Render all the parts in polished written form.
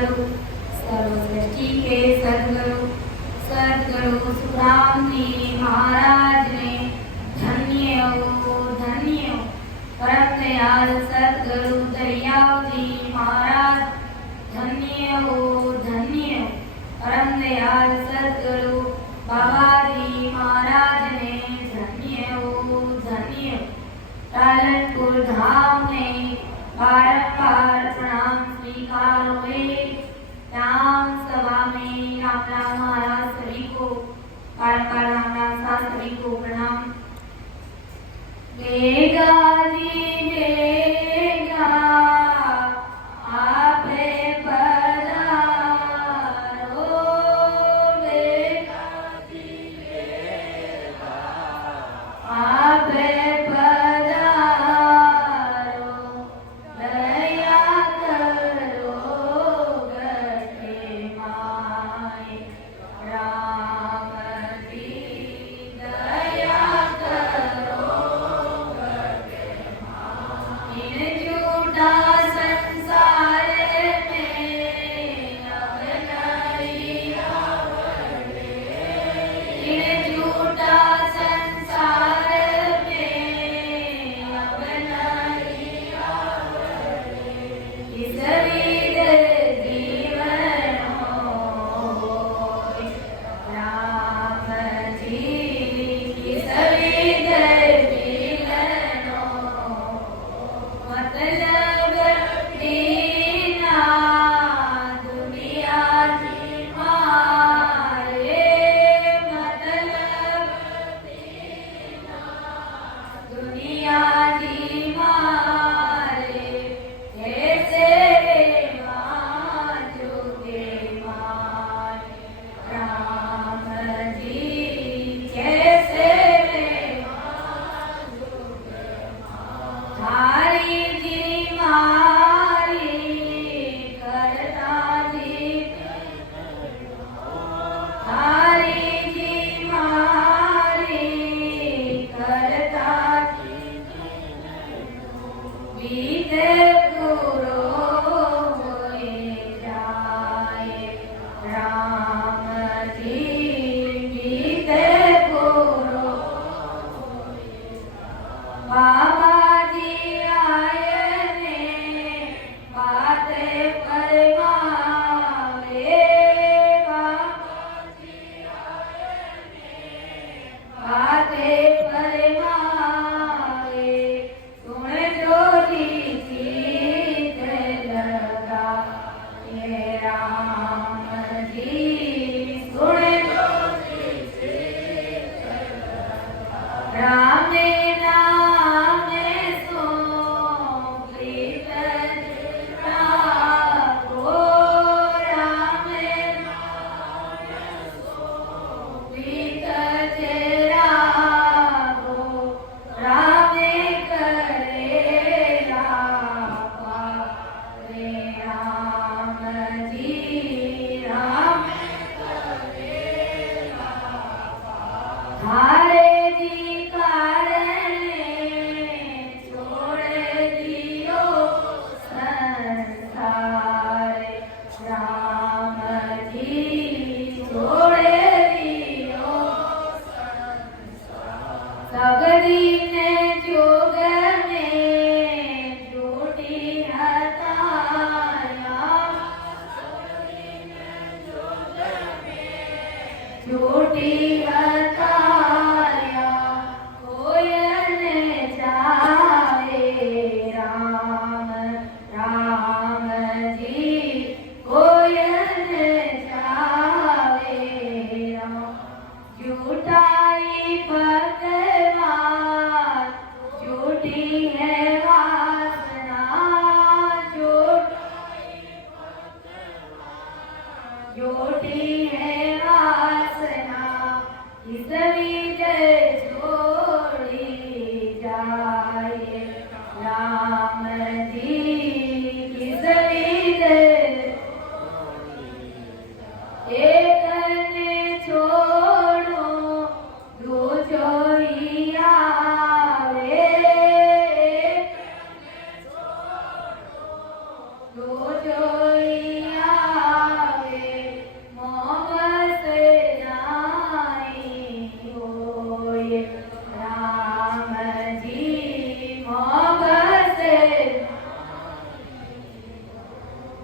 सद्गुरु सर्वसृष्टि के सद्गुरु सद्गुरु सुखराम जी महाराज ने धन्य हो परम दयाल सद्गुरु दरियाव जी महाराज धन्य हो परम दयाल सद्गुरु बाबा जी महाराज ने धन्य हो टालनपुर धाम ने बारंबार प्रणाम स्वीकार हुए। राम सभा में राम राम महाराज सभी को बारंबार राम राम साथ सभी को प्रणाम। बेगा जी बेगा आपे पधारो, बेगा जी बेगा आपे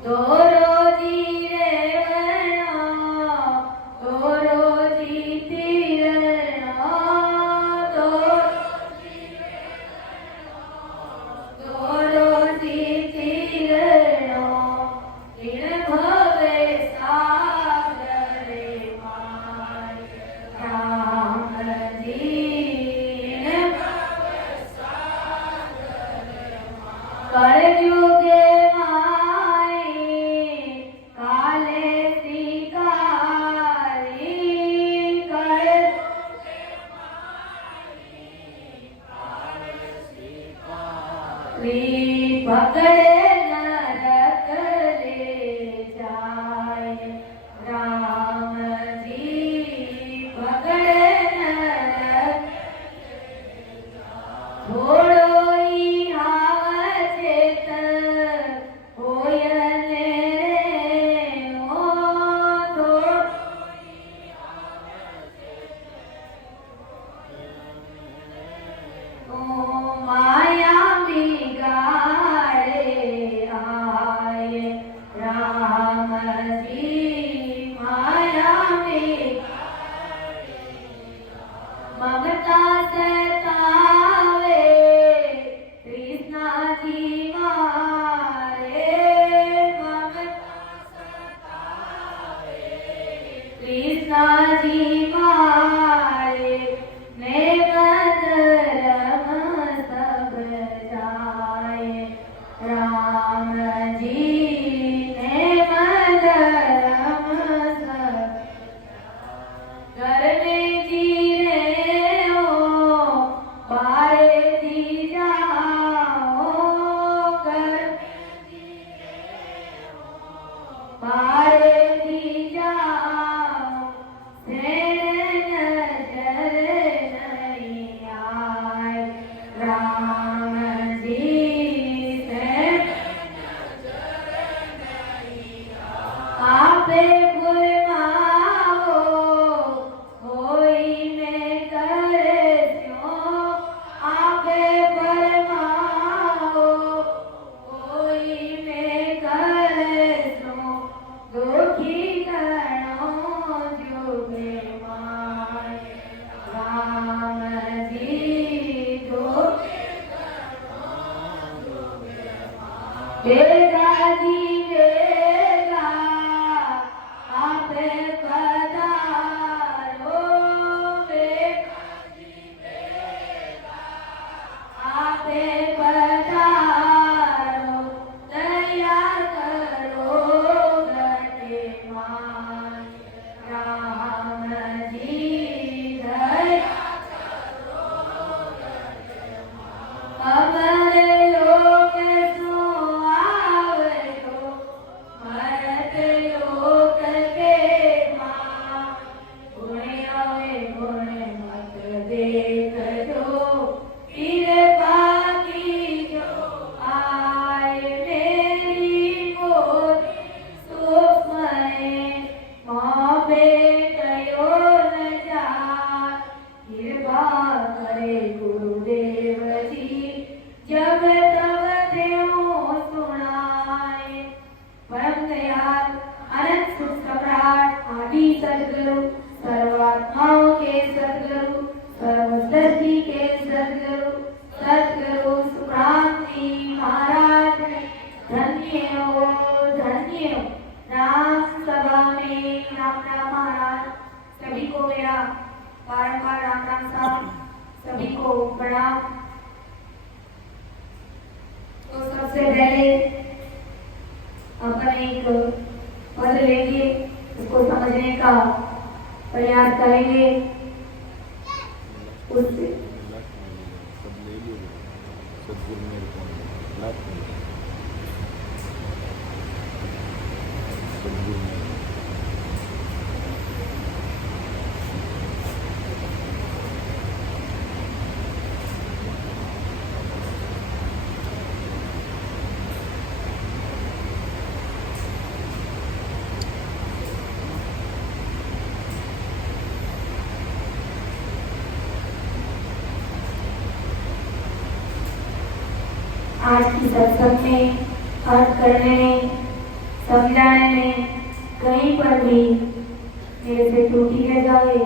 दोरोजी रेवणो दोरोजी तीरणो दोरोजी तीरणो ऋण भवे सागरे माय रामजी ऋण भवे सागरे माय कलयुगे पकड़े नरक ले जाए राम जी पकड़े नरक थोड़ो ही हावचेत होयने ओ थोड़ो ओ माया बिगाड़े आए राम जी माया बिगाड़े ममता सतावे कृष्णा जी मारे ममता सतावे कृष्णा जी मारे ने बदरम सब जाए राम जी ने बदरम सब घर में जी रहे हो बारे जी जाओ घर में जी रहे हो बारे जी जाओ नजर नहीं आए राम जी से आपे फुलमाओ होई में करे स्यों आपे फरमाओ होई में करे स्यों दुखी करो जुगे माय राम जी दुखी करो जुगे माय बेगा जी बेगा आपे पधारो बेगा जी बेगा आपे पधारो दया करो गटे माय राम जी दया करो गटे माय अमर लोक सो आवयो भरत लोक के मां गुणे आवे गुणे मत देखो कृपा कीजो आए मेरी मोरी सुखमय मोबे कयो न जाए कृपा करे गुरुदेव जी जब तब देव सुनाए परम दयाल अनंत सुख सम्राट आदि सद्गुरु सर्वात्माओं के सद्गुरु सर्वसृष्टि के सद्गुरु सद्गुरु सुक्रांति महाराज धन्य हो राम सभा में राम राम महाराज सभी को मेरा बारंबार राम राम साहब सभी को प्रणाम। तो सबसे पहले अपन एक पद लेंगे उसको समझने का प्रयास करेंगे उससे आज की सत्संग में अर्थ करने में समझाने में कहीं पर भी मेरे से त्रुटि रह जाए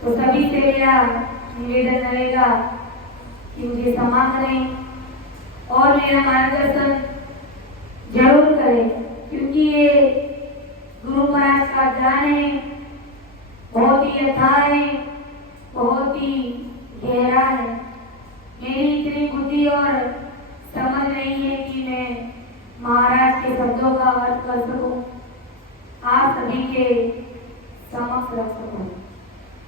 तो सभी से मेरा निवेदन रहेगा कि मुझे क्षमा करें और मेरा मार्गदर्शन जरूर करें, क्योंकि ये गुरु महाराज का ज्ञान है, बहुत ही अथाह है, बहुत ही गहरा है। मेरी इतनी बुद्धि और समझ नहीं है कि मैं महाराज के शब्दों का अर्थ कर सकूं, आप सभी के समक्ष रख सकूं।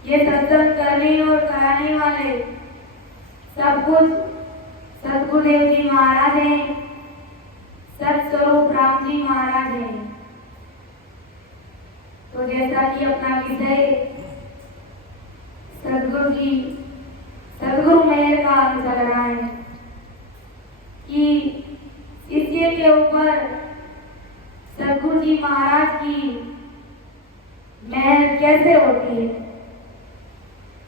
ये सत्संग करने और कराने वाले सब कुछ सतगुरुदेव जी महाराज हैं, सतस्वरूप राम जी महाराज हैं। तो जैसा कि अपना विषय सतगुरु जी सतगुरु महल का चल रहा है कि शिष्य के ऊपर सतगुरु जी महाराज की महल कैसे होती है,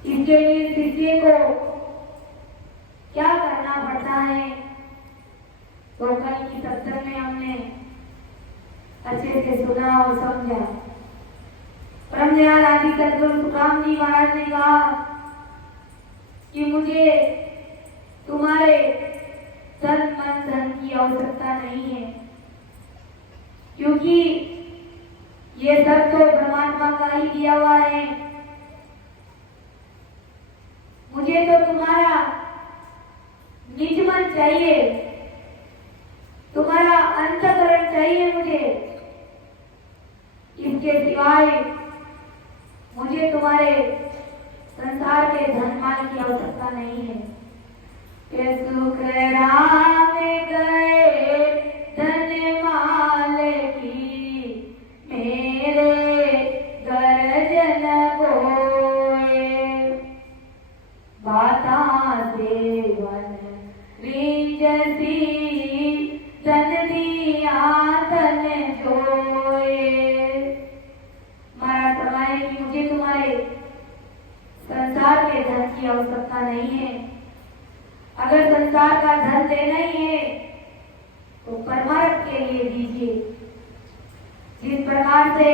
इसके लिए शिष्य को क्या करना पड़ता है। तो कल की सत्संग में हमने अच्छे से सुना और समझा। परम दयाल आदि सतगुरु सुखराम जी महाराज ने कहा कि मुझे तुम्हारे तन मन धन की आवश्यकता नहीं है, क्योंकि ये सब तो परमात्मा का ही दिया हुआ है। मुझे तो तुम्हारा निज मन चाहिए, तुम्हारा अंतःकरण चाहिए मुझे, इसके सिवाय मुझे तुम्हारे संसार के धन माल की आवश्यकता नहीं है। के सुख राम गए धन माल की, मेरे गर्जन बोए, बाता देवन रीजसी, धन दिया धन जोए। महाराज फरमाए कि मुझे तुम्हारे संसार के धन की आवश्यकता नहीं है। अगर संसार का धन देना ही है तो परमार्थ के लिए दीजिए। जिस प्रकार से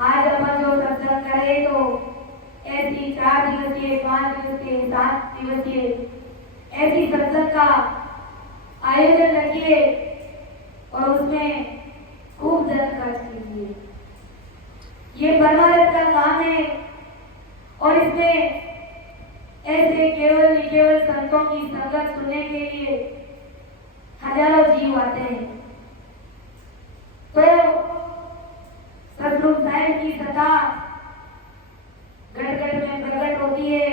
आज अपन जो सत्संग करें तो ऐसी 4 दिवसीय 5 दिवसीय 7 दिवसीय ऐसी सत्संग का आयोजन रखिए और उसमें खूब धन खर्च कीजिए। ये परमार्थ का काम है और इसमें ऐसे केवल निकेवल संतों की संगत सुनने के लिए हजारों जीव आते हैं। तो सतगुरु साहिब की सत्ता घट घट में प्रकट होती है,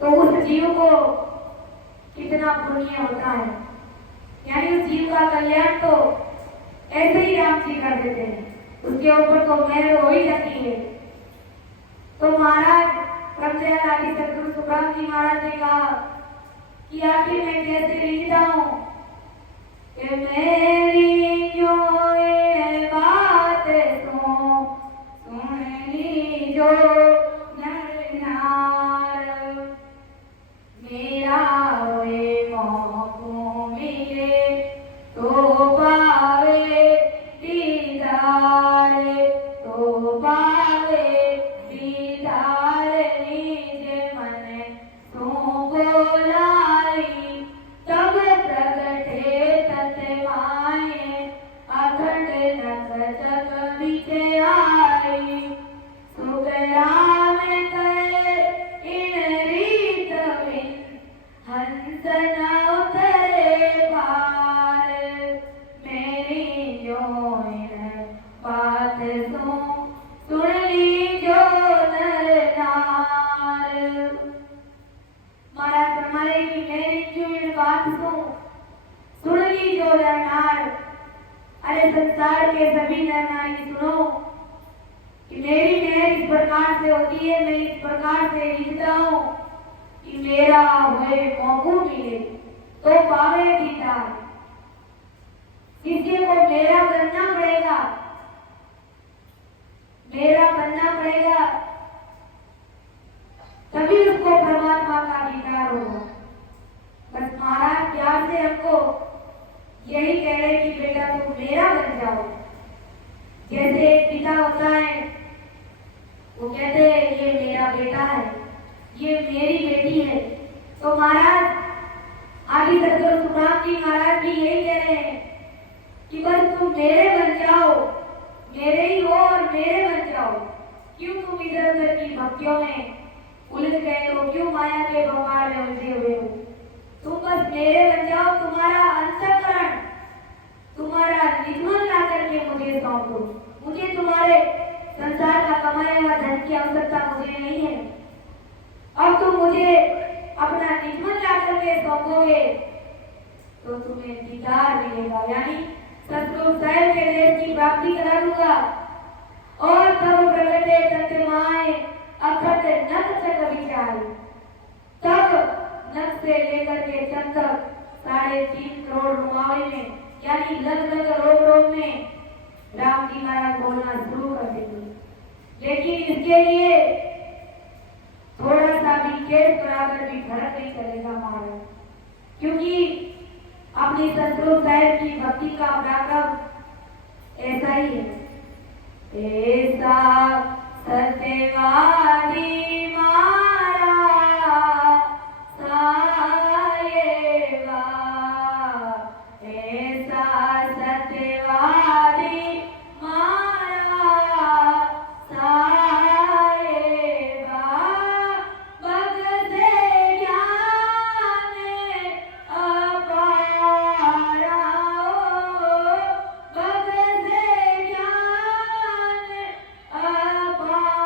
तो उस जीव को कितना पुण्य होता है। यानी उस जीव का कल्याण तो ऐसे ही राम जी कर देते हैं, उसके ऊपर तो मेहर हो ही जाती है। तो महाराज परम दयाल आदि सतगुरु सुखराम जी महाराज ने कहा कि आखिर मैं कैसे लिखता हूँ कि मेरी जो बात सुन ली जो नर नार, मेरा वे मोह मिले तो पावे दीदार, तो पावे दीदार, निज मन तू बोलाई, तब प्रगटे तत माए, अखंड नख जग बीच आई, सुख राम कहे इन रीत बिन, हंस न उतरे पार, मेरी जो बात सुन ली जो नर नार। महाराज फरमाए कि मेरी जो बात सुन ली जो नर नार। अरे संसार के सभी नर नारी सुनो कि मेरी मेहर इस प्रकार से होती है, मैं इस प्रकार से लिखता हूँ कि मेरा हुए मौकू मिले तो पावे दीदार। किसी को मेरा बनना पड़ेगा, मेरा बनना पड़ेगा, तभी उसको परमात्मा का दीदार होगा। बस महाराज प्यार से हमको तो महाराज आदि सदगुरु सुखराम जी महाराज भी यही कह रहे हैं कि बस तुम मेरे बन जाओ, मेरे ही हो और मेरे बन जाओ। क्यों तुम इधर उधर की भक्तियों में उलझ गए हो, क्यों माया के भंवर में उलझे हुए हो? तुम बस मेरे बन जाओ, तुम्हारा अंतःकरण, तुम्हारा निधन ला करके मुझे सौंप दो। मुझे तुम्हारे संसार का कमाया हुआ धन की आवश्यकता मुझे नहीं है। अब तुम मुझे अपना निधन ला करके सौंपोगे तो तुम्हें दीदार मिलेगा, यानी सतगुरु साहिब के देश की प्राप्ति करा दूंगा। और तब प्रगटे तत्माए अखंड नख चक विचार, तब नख से लेकर के चक तक 3.5 करोड़ रुमावली में, यानी लग लग रोग रोग में राम जी महाराज बोलना शुरू कर देंगे। लेकिन इसके लिए थोड़ा सा भी केस बराबर भी फर्क नहीं करेगा महाराज, क्योंकि अपनी सतगुरु साहिब की भक्ति का पराक्रम ऐसा ही है। ऐसा सत्यवादी मारा सायेवा, ऐसा सत्यवादी मारा सायेवा, भग से ज्ञान अपारा, भग से ज्ञान अपारा,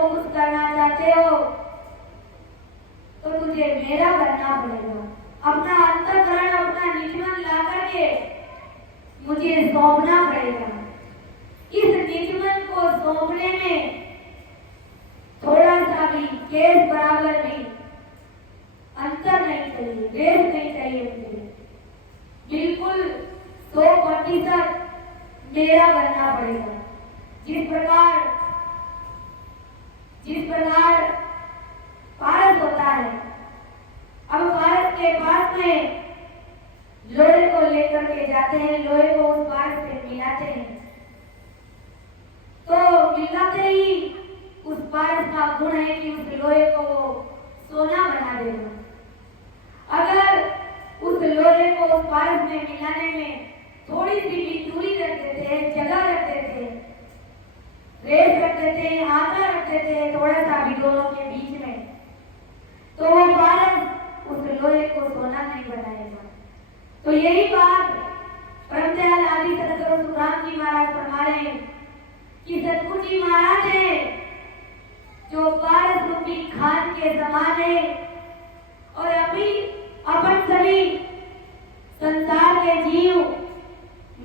को खुश करना चाहते हो तो तुझे मेरा बनना पड़ेगा। अपना अंतःकरण, अपना निज मन ला करके मुझे सौंपना पड़ेगा। इस निज मन को सौंपने में थोड़ा सा भी केस बराबर भी अंतर नहीं चाहिए, रेस नहीं चाहिए। मुझे बिल्कुल 100% मेरा बनना पड़ेगा। जिस प्रकार पारस होता है, अब पारस के पास में लोहे को लेकर के जाते हैं, लोहे को उस पारस से मिलाते हैं, तो मिलाते ही उस पारस का गुण है कि उस लोहे को वो सोना बना देगा। अगर उस लोहे को उस पारस में मिलाने में थोड़ी सी भी दूरी रखते थे, जगह रखते थे, रेस रखते थे, आंकड़ा रखते थे, थोड़ा सा भी दोनों के बीच में, तो वो पारस उस लोहे को सोना नहीं बनाएगा। तो यही बात परम दयाल आदि सदगुरु सुखराम जी महाराज फरमा रहे हैं कि सतगुरु जी महाराज है जो पारस रूपी खान के समान है और अभी अपन सभी संसार के जीव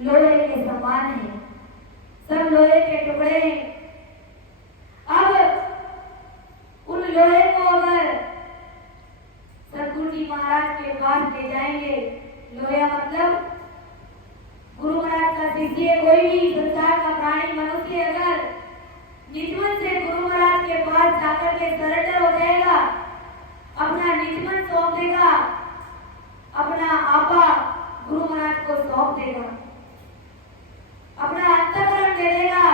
लोहे के समान है, सब लोहे के टुकड़े हैं। अब उन लोहे को अगर सतगुरु जी महाराज के पास ले जाएंगे, लोया मतलब गुरु महाराज का शिष्य, कोई भी संसार का प्राणी मनुष्य अगर निजमन से गुरु महाराज के पास जाकर के सरेंडर हो जाएगा, अपना निजमन सौंप देगा, अपना आपा गुरु महाराज को सौंप देगा, अपना अंतःकरण दे देगा,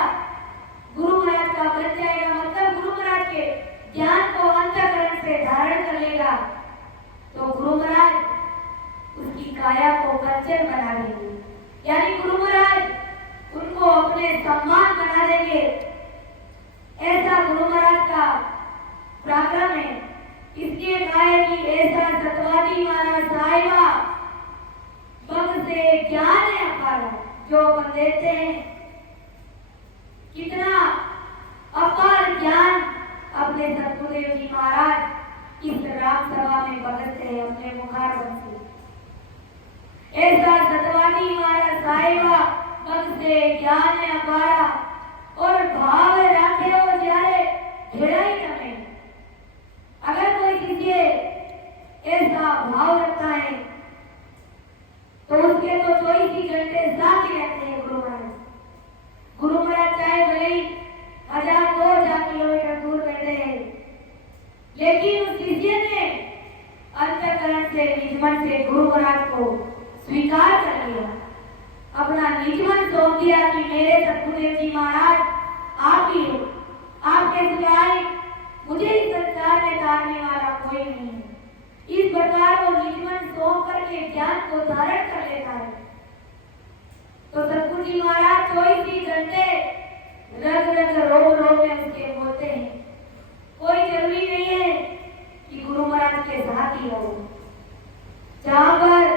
गुरु महाराज का बन जाएगा। मतलब गुरु महाराज के ज्ञान को अंतःकरण से धारण कर लेगा तो गुरु महाराज उसकी काया को कंचन बना देंगे, यानी गुरु महाराज उनको अपने सम्मान बना देंगे। ऐसा गुरु महाराज का पराक्रम है। इसलिए कहा है कि ऐसा सतवादी महाराज साहिबा भक्त से ज्ञान है अपार, जो अपन देते हैं। कितना अपार ज्ञान अपने सतगुरुदेव जी महाराज इस राम सभा में बगतते हैं अपने मुखार से। ऐसा सतवादी महाराज साहिबा भक्त से ज्ञान है अपारा और भाव राखे हो जारे भेड़ा ही न। अगर कोई शिष्य ऐसा भाव रखता है तो उसके तो 24 ही घंटे साथ ही रहते हैं गुरु महाराज। गुरु महाराज चाहे भले ही 1000-2000 किलोमीटर दूर बैठे हैं, लेकिन उस शिष्य ने अंतःकरण से निजमन से गुरु महाराज को स्वीकार कर लिया, अपना निजमन सौंप दिया कि मेरे सतगुरुदेव जी महाराज आप ही हो, आपके सिवाय मुझे इस संसार में तारने वाला कोई नहीं है। इस प्रकार वो निजमन सौंप करके ज्ञान को धारण कर लेता है तो सतगुरु जी महाराज 24 घंटे रग रग रोग रोग में उसके बोलते हैं। कोई जरूरी नहीं है कि गुरु महाराज के साथ ही रहो। जहां पर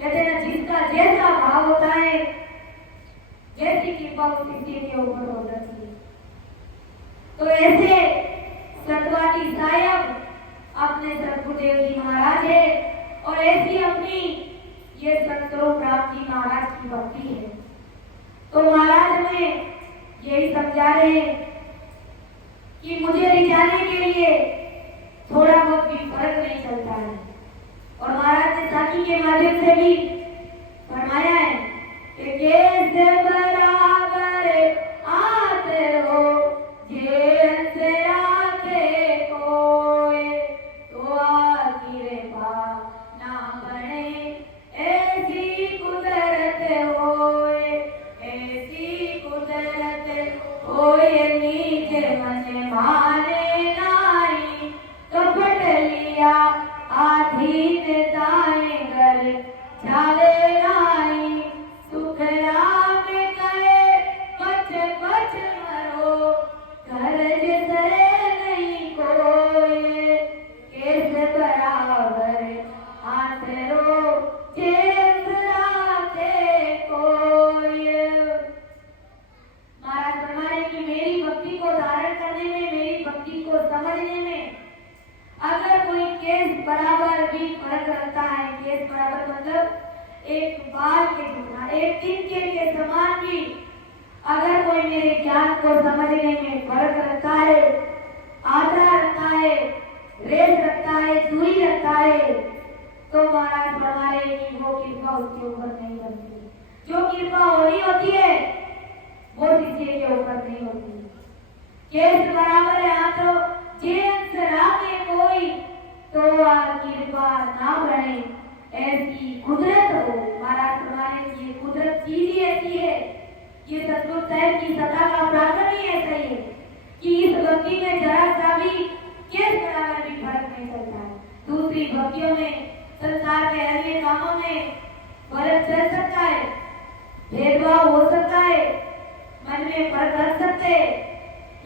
कहते हैं जिसका जैसा भाव होता है, जैसी कृपा उस शिष्य के ऊपर हो जाती है। तो ऐसे सतवादी साहब अपने सतगुरुदेव जी महाराज है और ऐसी अपनी ये सतगुरु राम जी महाराज की भक्ति है। तो महाराज हमें यही समझा रहे हैं कि मुझे रिझाने के लिए थोड़ा बहुत भी फर्क नहीं चलता है। और महाराज ने साखी के माध्यम से भी फरमाया है कि कैसे बराबर आते हो जे राखे कोई तो आखिर ना बने ऐसी कुदरत होए, ऐसी कुदरत होए नीचे मन माने नाई कपट लिया आधीन दाएं घर झाले नाई सुख राम करे पछ पछ मरो घर जिसरे नहीं कोई केस बराबर हाथ रो जेस राते कोई। महाराज फरमाए कि मेरी भक्ति को धारण करने में, मेरी भक्ति समझने में अगर कोई केस बराबर भी फर्क रखता है, केस बराबर मतलब एक बाल के जितना, एक तिनके के समान भी अगर कोई मेरे ज्ञान को समझने में फर्क रखता है, आदरा रखता है, रेस रखता है, दूरी रखता है, तो महाराज फरमाए कि वो कृपा उसके ऊपर नहीं बनती। जो कृपा होनी होती है वो शिष्य के ऊपर नहीं होती। केस बराबर है हाथों जे राखे कोई तो कृपा ना बने, ऐसी कुदरत हो। महाराज फरमाए कि ये कुदरत चीज ही ऐसी है, ये सतगुरु साहब की सत्ता का प्रागण ही ऐसा ही है कि इस भक्ति में जरा सा भी केस बराबर भी फर्क नहीं चलता है। दूसरी भक्तियों में, संसार के अन्य कामों में फर्क चल सकता है, भेदभाव हो सकता है, मन में फर्क रख सकते,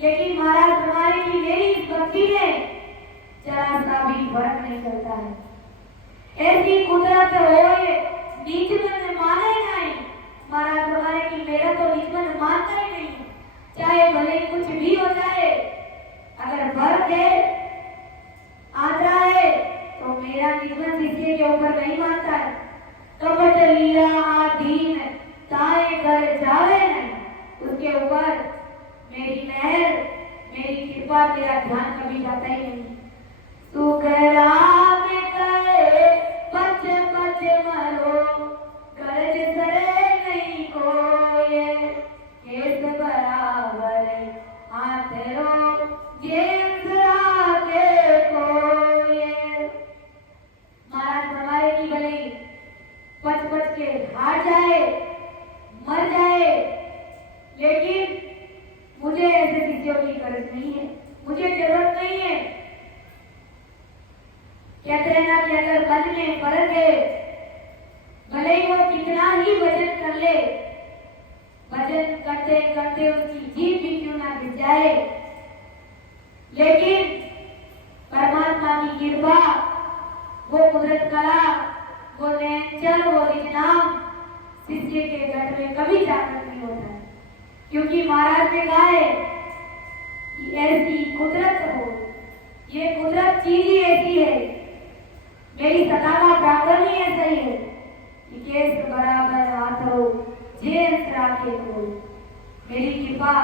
लेकिन महाराज फरमाए कि मेरी इस भक्ति में जरा सा भी फर्क नहीं चलता है। ऐसी कुदरत होए नीच मन माने नहीं। महाराज फरमाए कि मेरा तो नीच मन मानता ही नहीं, चाहे भले कुछ भी हो जाए, अगर फर्क है, आदरा है, तो मेरा नीच मन शिष्य के ऊपर नहीं मानता है। कपट लीला आधीन ताए घर जावे नहीं, उसके ऊपर मेरी मेहर, मेरी कृपा, मेरा ध्यान कभी जाता ही नहीं। सुखराम कहे बच बच मरो, गरज सरे नहीं कोई, केस बराबर हाथ रो जे के कोई। महाराज फरमाए कि भले पच पच के हार जाए, मर जाए, लेकिन मुझे ऐसे शिष्यों की गरज नहीं है, मुझे जरूरत नहीं है। कहते हैं ना कि अगर मन में फर्क है, भले ही वो कितना ही भजन कर ले, भजन करते करते उसकी जीभ भी क्यों ना गिर जाए, लेकिन परमात्मा की कृपा, वो कुदरत कला, वो नेचर, वो निजाम शिष्य के घर में कभी जागृत नहीं होता है। क्योंकि महाराज ने कहा है कि ऐसी कुदरत हो, ये कुदरत चीज ही ऐसी है, मेरी सत्ता का प्रागण ही ऐसा ही है कि केस बराबर हाथ हो जे राखे कोई। मेरी कृपा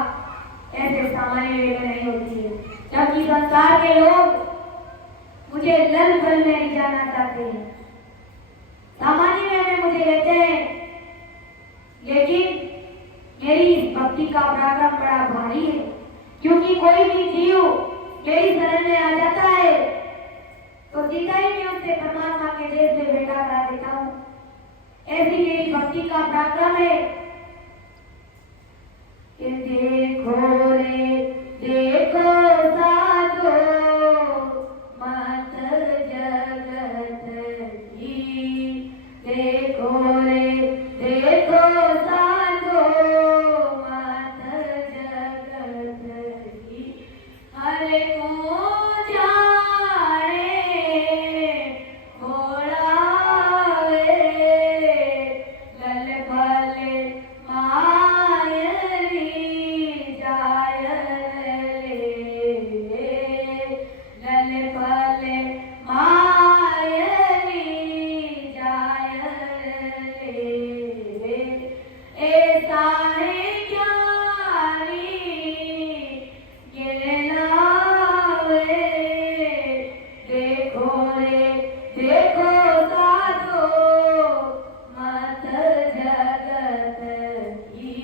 ऐसे सामान्य वे में नहीं होती है, जबकि संसार के लोग मुझे लल बल में नहीं जाना चाहते हैं, सामान्य वे में मुझे लेते हैं, लेकिन मेरी इस भक्ति का पराक्रम बड़ा भारी है। क्योंकि कोई भी जीव मेरी शरण में आ जाता है तो सीधा ही मैं उससे परमात्मा के देश में भेंटा करा देता हूँ। ऐसी मेरी भक्ति का पराक्रम है। देखो रे देखो साधो मत जगत की, देखो रे देखो साधो मत जगत की, हरे को जाने घोड़ावे लल भले मायरी जाय रे, लल भले मायरी जाय रे, ऐसा है ज्ञानी गिरलावे, देखो रे देखो साधो मत जगत की,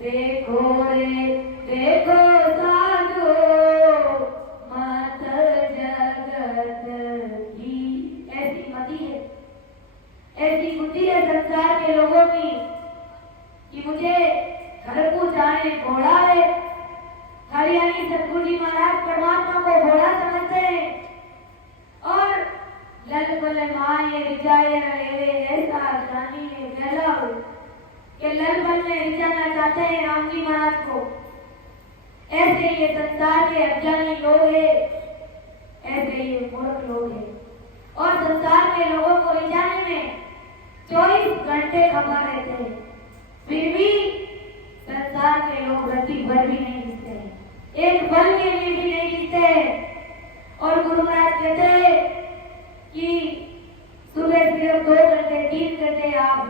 देखो रे देखो साधो मत जगत की। ऐसी मति है, ऐसी बुद्धि है संसार के लोगों की कि मुझे घर को जाने घोड़ा है। हरियाणी सतगुरु जी महाराज परमात्मा को घोड़ा समझते हैं और लल बल माए रिजाए रे, ऐसा जानी ने फैला कि लल बल में रिजाना चाहते हैं राम जी महाराज को। ऐसे ये संसार के अज्ञानी लोग हैं, ऐसे ये मूर्ख लोग हैं, और संसार के लोगों को रिजाने में 24 घंटे खपा रहते हैं, फिर भी संसार के लोग रत्ती भर भी नहीं दिखते हैं। एक फल के लिए भी नहीं जीते। और गुरु महाराज कहते हैं कि सुबह सिर्फ 2 घंटे 3 घंटे आप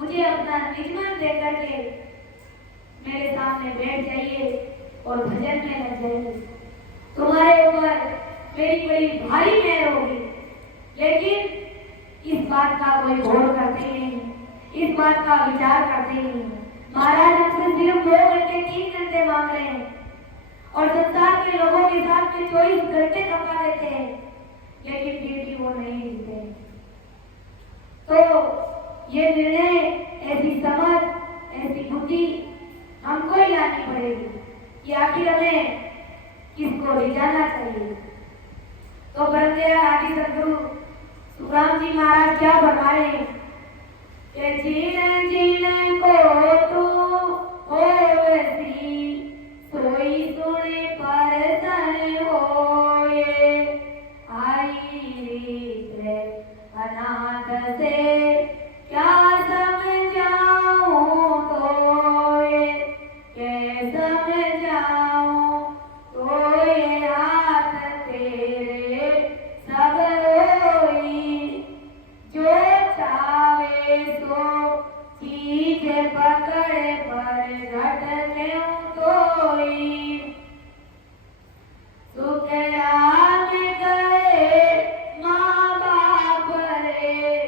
मुझे अपना निजमन दे करके मेरे सामने बैठ जाइए और भजन में लग जाइए। तुम्हारे ऊपर मेरी बड़ी भारी मेहर होगी। लेकिन इस बात का कोई गौर करते नहीं, इस बात का विचार करते नहीं। महाराज हमसे सिर्फ 2 घंटे 3 घंटे मांग रहे हैं और संसार के लोगों के साथ में 24 घंटे कमा देते हैं, लेकिन फिर भी वो नहीं जीते। तो ये निर्णय, ऐसी समझ, ऐसी बुद्धि हमको ही लानी पड़ेगी कि आखिर हमें किसको रिझाना चाहिए। तो परमदयाल आदि सदगुरु सुखराम जी महाराज क्या फरमा रहे हैं कि जिन जिन को तू होवसी सोई सुने परसन होए, आई रीत अनाथ से क्या समझाऊं तोए, के समझाऊं तोए हाथ तेरे सब होई, जो चाहे सो चीज पकड़ पर घट क्यों तोई, सुख राम गए माँ बाप रे,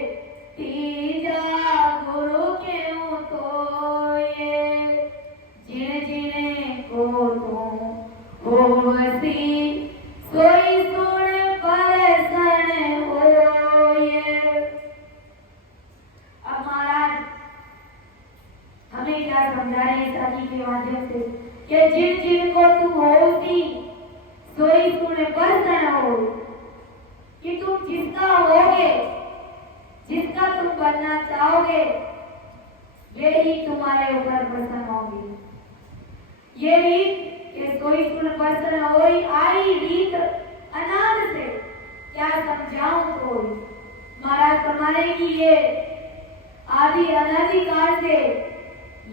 तीजा गुरु क्यों तोए, जिन जिन को तुम होवसी सोई सुन परसन होए। अब महाराज हमें क्या समझा रहे हैं साथी के माध्यम से कि जिन जिन को तुम होवसी सोई सुन परसन हो, कि तुम जिसका होगे, जिसका तुम बनना चाहोगे, वे ही तुम्हारे ऊपर प्रसन्न होंगे। ये रीत कि सोई सुन परसन होई, आई रीत अनाद से क्या समझाऊं कोई। महाराज फरमाने की ये आदि अनादि काल से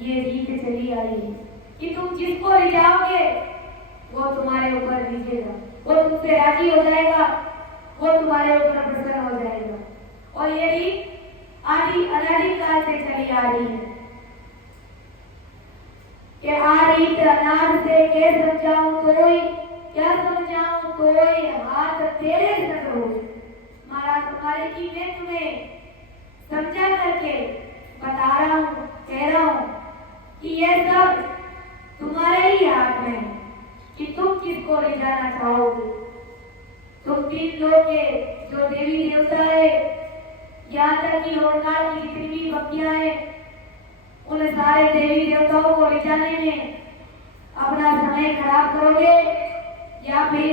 ये रीत चली आई है कि तुम जिसको रिझाओगे वो तुम्हारे ऊपर रिझेगा, वो तुमसे राजी हो जाएगा, वो तुम्हारे ऊपर प्रसन्न हो जाएगा। और ये रीत आदि अनादि काल से चली आ रही है कि आ रीत अनाद से के समझाऊं तोई, क्या समझाऊं तोई हाथ तेरे सर हो। महाराज तुम्हारे की मैं तुम्हें समझा करके बता रहा हूँ, कह रहा हूँ कि ये सब तुम्हारे ही हाथ में है कि तुम किसको रिझाना चाहोगे। तुम 3 लोग के जो देवी देवता है, यहाँ तक कि होमकाल की जितनी भी भक्तियां हैं, उन सारे देवी देवताओं को रिझाने में अपना समय खराब करोगे या फिर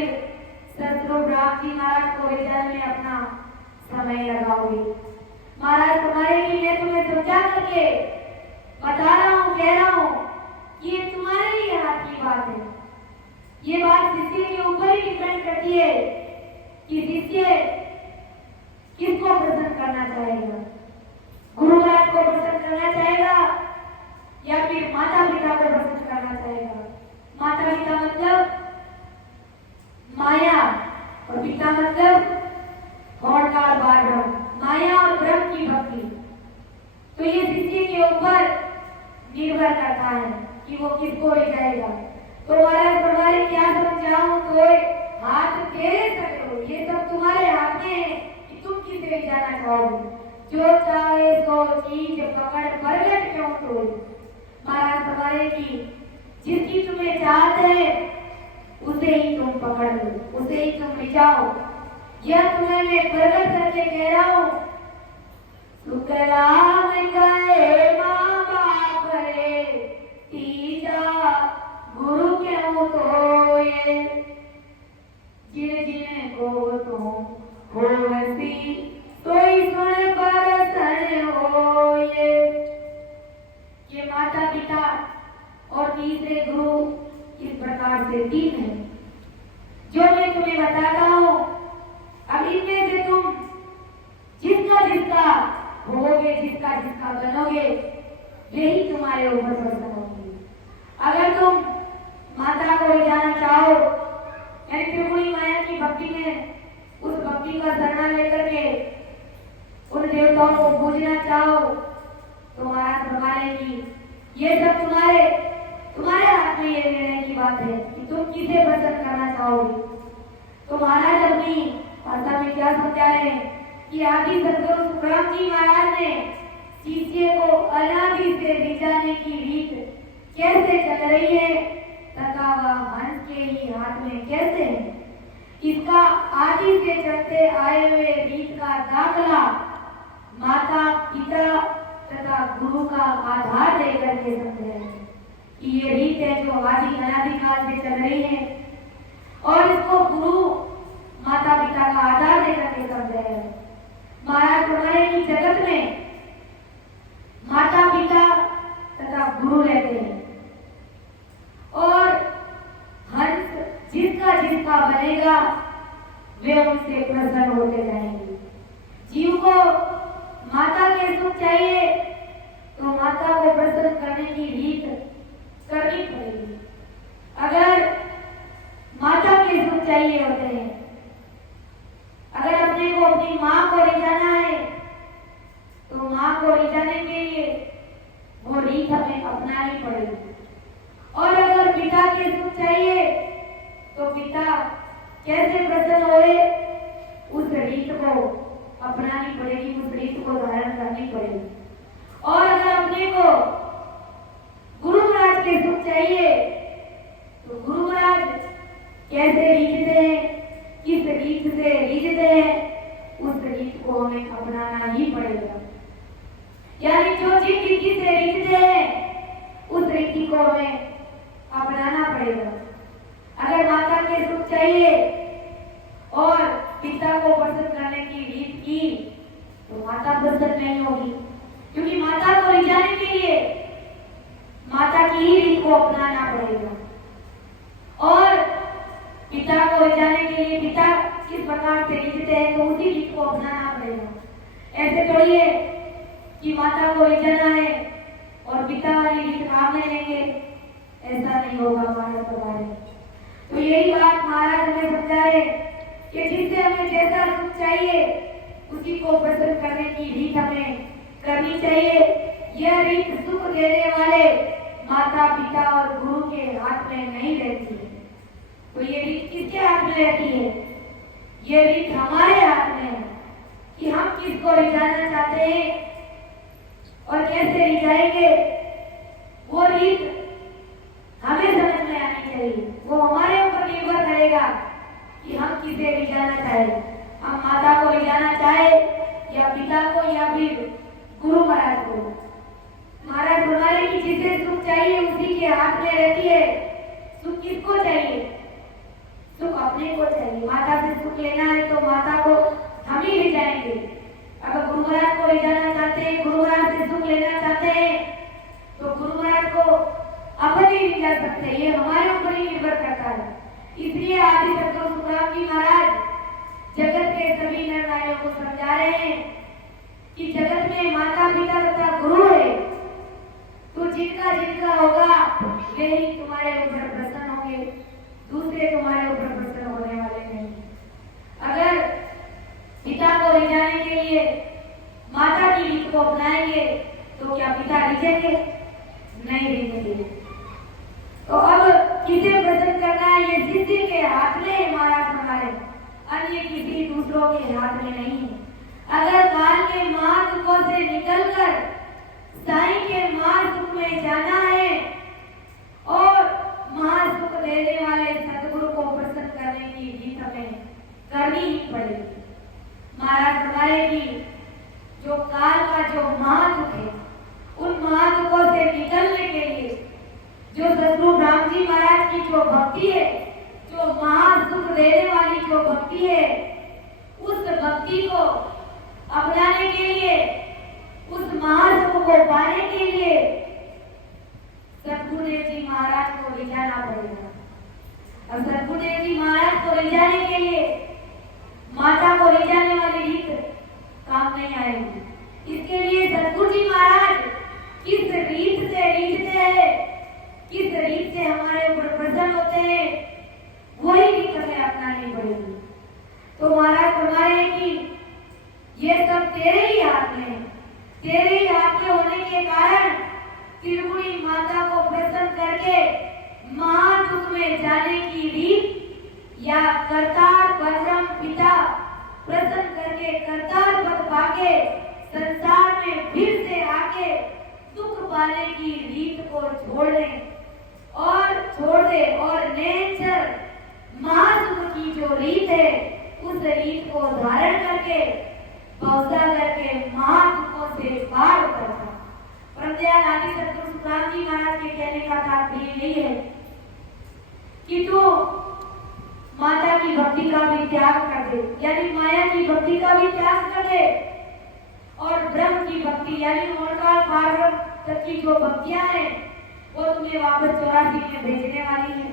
सतगुरु ब्रह्म जी महाराज को रिझाने में अपना समय लगाओगे। महाराज तुम्हारे लिए मैं तुम्हें समझा करके बता रहा हूँ, कह रहा हूँ, ये तुम्हारे ही हाथ की बात है। ये बात शिष्य के ऊपर ही डिपेंड करती है कि शिष्य किसको प्रसन्न करना चाहेगा, गुरु महाराज को प्रसन्न करना चाहेगा या फिर माता पिता को प्रसन्न करना चाहेगा। माता पिता मतलब माया और पिता मतलब होनकार बार ब्रह्म, माया और ब्रह्म की भक्ति। तो ये शिष्य के ऊपर निर्भर करता है कि वो किसको ले जाएगा। तो महाराज फरमाए क्या समझाऊं तो हाथ तेरे सर हो, ये सब तुम्हारे हाथ में है कि तुम किसे ले जाना चाहोगे। जो चाहे सो चीज पकड़ प्रगट क्यों तो। महाराज फरमाए कि जिसकी तुम्हें चाहत है उसे ही तुम पकड़ लो, उसे ही तुम ले जाओ। यह तुम्हें मैं प्रगट करके कह रहा हूँ। सुख राम गए माँ बाप रे, तीजा गुरु क्यों तोए, जिन जिन को तुम होवसी सोई सुन परसन होए। ये माता पिता और तीसरे गुरु इस प्रकार से 3 है जो मैं तुम्हें बताता हूँ। अब इनमें से तुम जिसका जिसका होगे, जिसका जिसका बनोगे, यही तुम्हारे ऊपर प्रसन्न होंगे। अगर तुम माता को ले जाना चाहो भक्ति में उस भक्ति का शरण लेकर के उन देवताओं को पूजना चाहो तो महाराज फरमाए कि ये सब तुम्हारे हाथ में ये निर्णय की बात है कि तुम किसे प्रसन्न करना चाहोगे। तो महाराज अपनी भाषा में क्या समझा रहे हैं कि आदि सदगुरु सुखराम जी महाराज ने शिष्य को अनादि से रिझाने की रीत कैसे चल रही है तथा वह हंस के ही हाथ में कैसे है, इसका आदि से चलते आए हुए रीत का दाखला माता पिता तथा गुरु का आधार देकर के समझे कि ये रीत है जो आदि अनादि काल से चल रही है और इसको गुरु माता पिता का आधार देकर के समझे। महाराज फरमाए कि जगत में माता पिता तथा गुरु रहते हैं और हंस जिसका बनेगा वे उनसे प्रसन्न होते जाएंगे। जीव को माता के सुख चाहिए तो माता को प्रसन्न करने की रीत करनी पड़ेगी। अगर माता के सुख चाहिए होते हैं, अगर अपने को अपनी माँ को रिझाना है तो माँ को रिझाने के लिए वो रीत हमें अपनानी पड़ेगी। और अगर पिता के सुख चाहिए तो पिता कैसे प्रसन्न होए उस रीत को अपनानी पड़ेगी, उस रीत को धारण करनी पड़ेगी। और अगर अपने को गुरु महाराज के सुख चाहिए तो गुरु महाराज कैसे रीझते हैं, किस रीत से रीझते हैं, उस रीत को हमें अपनाना ही पड़ेगा। यानी जो जिस रीति से रीझते हैं उस रीति को हमें अपनाना पड़ेगा। अगर माता के सुख चाहिए और पिता को प्रसन्न करने की रीत की तो माता प्रसन्न नहीं होगी, क्योंकि माता को रिझाने के लिए माता की ही रीत को अपनाना पड़ेगा। और पिता को रिझाने के लिए पिता किस प्रकार से रिझते हैं तो उसी रीत को अपनाना पड़ेगा। ऐसे थोड़ी है कि माता को रिझाना है और पिता वाली रीत काम नहीं लेंगे, ऐसा नहीं होगा हमारे परिवार में। तो यही बात महाराज हमें समझा रहे कि जिससे हमें जैसा सुख चाहिए उसी को प्रसन्न करने की रीत हमें करनी चाहिए। यह रीत सुख देने वाले माता पिता और गुरु के हाथ में नहीं रहती है। तो ये रीत किसके हाथ में रहती है? ये रीत हमारे हाथ में है कि हम किसको रिझाना चाहते हैं और कैसे रिझाएंगे। वो रीत हमें समझ में आनी चाहिए, वो हमारे ऊपर निर्भर करेगा कि हम किसे रिझाना चाहे। हम माता को रिझाना चाहे या पिता को या फिर गुरु महाराज को। महाराज बोले कि जिसे सुख चाहिए उसी के हाथ में रहती है। सुख किसको चाहिए? सुख अपने को चाहिए। माता से सुख लेना है तो माता को हम ही रिझाएंगे। अगर गुरु महाराज को रिझाना चाहते हैं, गुरु महाराज से सुख लेना चाहते हैं तो गुरु महाराज को अपन ही रिझा सकते हैं। ये हमारे ऊपर ही निर्भर करता है। इसलिए आदि सदगुरु सुखराम जी महाराज जगत के सभी नर नारियों को समझा रहे हैं कि जगत में माता पिता तथा गुरु है, तो जिनका जिनका होगा वे ही तुम्हारे ऊपर प्रसन्न होंगे, दूसरे तुम्हारे ऊपर प्रसन्न होने वाले नहीं। अगर पिता को रिझाने के लिए माता की रीत को अपनाएंगे तो क्या पिता रिझेंगे? नहीं रिझेंगे। तो अब किसे प्रसन्न करना है ये शिष्य के हाथ में है महाराज हमारे, अन्य किसी दूसरों के हाथ में नहीं है। अगर काल के महासुखों से निकलकर साईं के महासुख में जाना है और महासुख देने वाले सदगुरु को प्रसन्न करने की रीत हमें करनी ही पड़ेगी। महाराज हमारे की जो काल का जो महासुख है उन महासुखों से निकलने के लिए जो सदगुरु राम जी महाराज की जो भक्ति है, जो महासुख देने वाली जो भक्ति है, उस भक्ति को अपनाने के लिए, उस महासुख को पाने के लिए सदगुरुदेव जी महाराज को रिझाना पड़ेगा। और सदगुरुदेव जी महाराज को रिझाने के लिए माता को रिझाने वाली रीत काम नहीं आएगी। इसके लिए सदगुरु जी महाराज किस रीत से रीझते हैं, किस रीत से हमारे ऊपर प्रसन्न होते हैं, वही रीत हमें अपनानी पड़ेगी। में जाने की रीत या करतार परम पिता प्रसन्न करके करतार पद पाके संसार में फिर से आके सुख पाने की रीत को छोड़ दे और नेचर महासुख की जो रीत है उस रीत को धारण करके भवसागर के महादुखों से पार उतरना। परमदयाल आदि सद्गुरु सुखराम जी महाराज के कहने का तात्पर्य यही है कि तू माता की भक्ति का भी त्याग कर दे, यानी माया की भक्ति का भी त्याग कर दे, और ब्रह्म की भक्ति यानी ओंकार पार्वत तक की जो भक्तियां हैं वो तुम्हें वापस 84 में भेजने वाली है,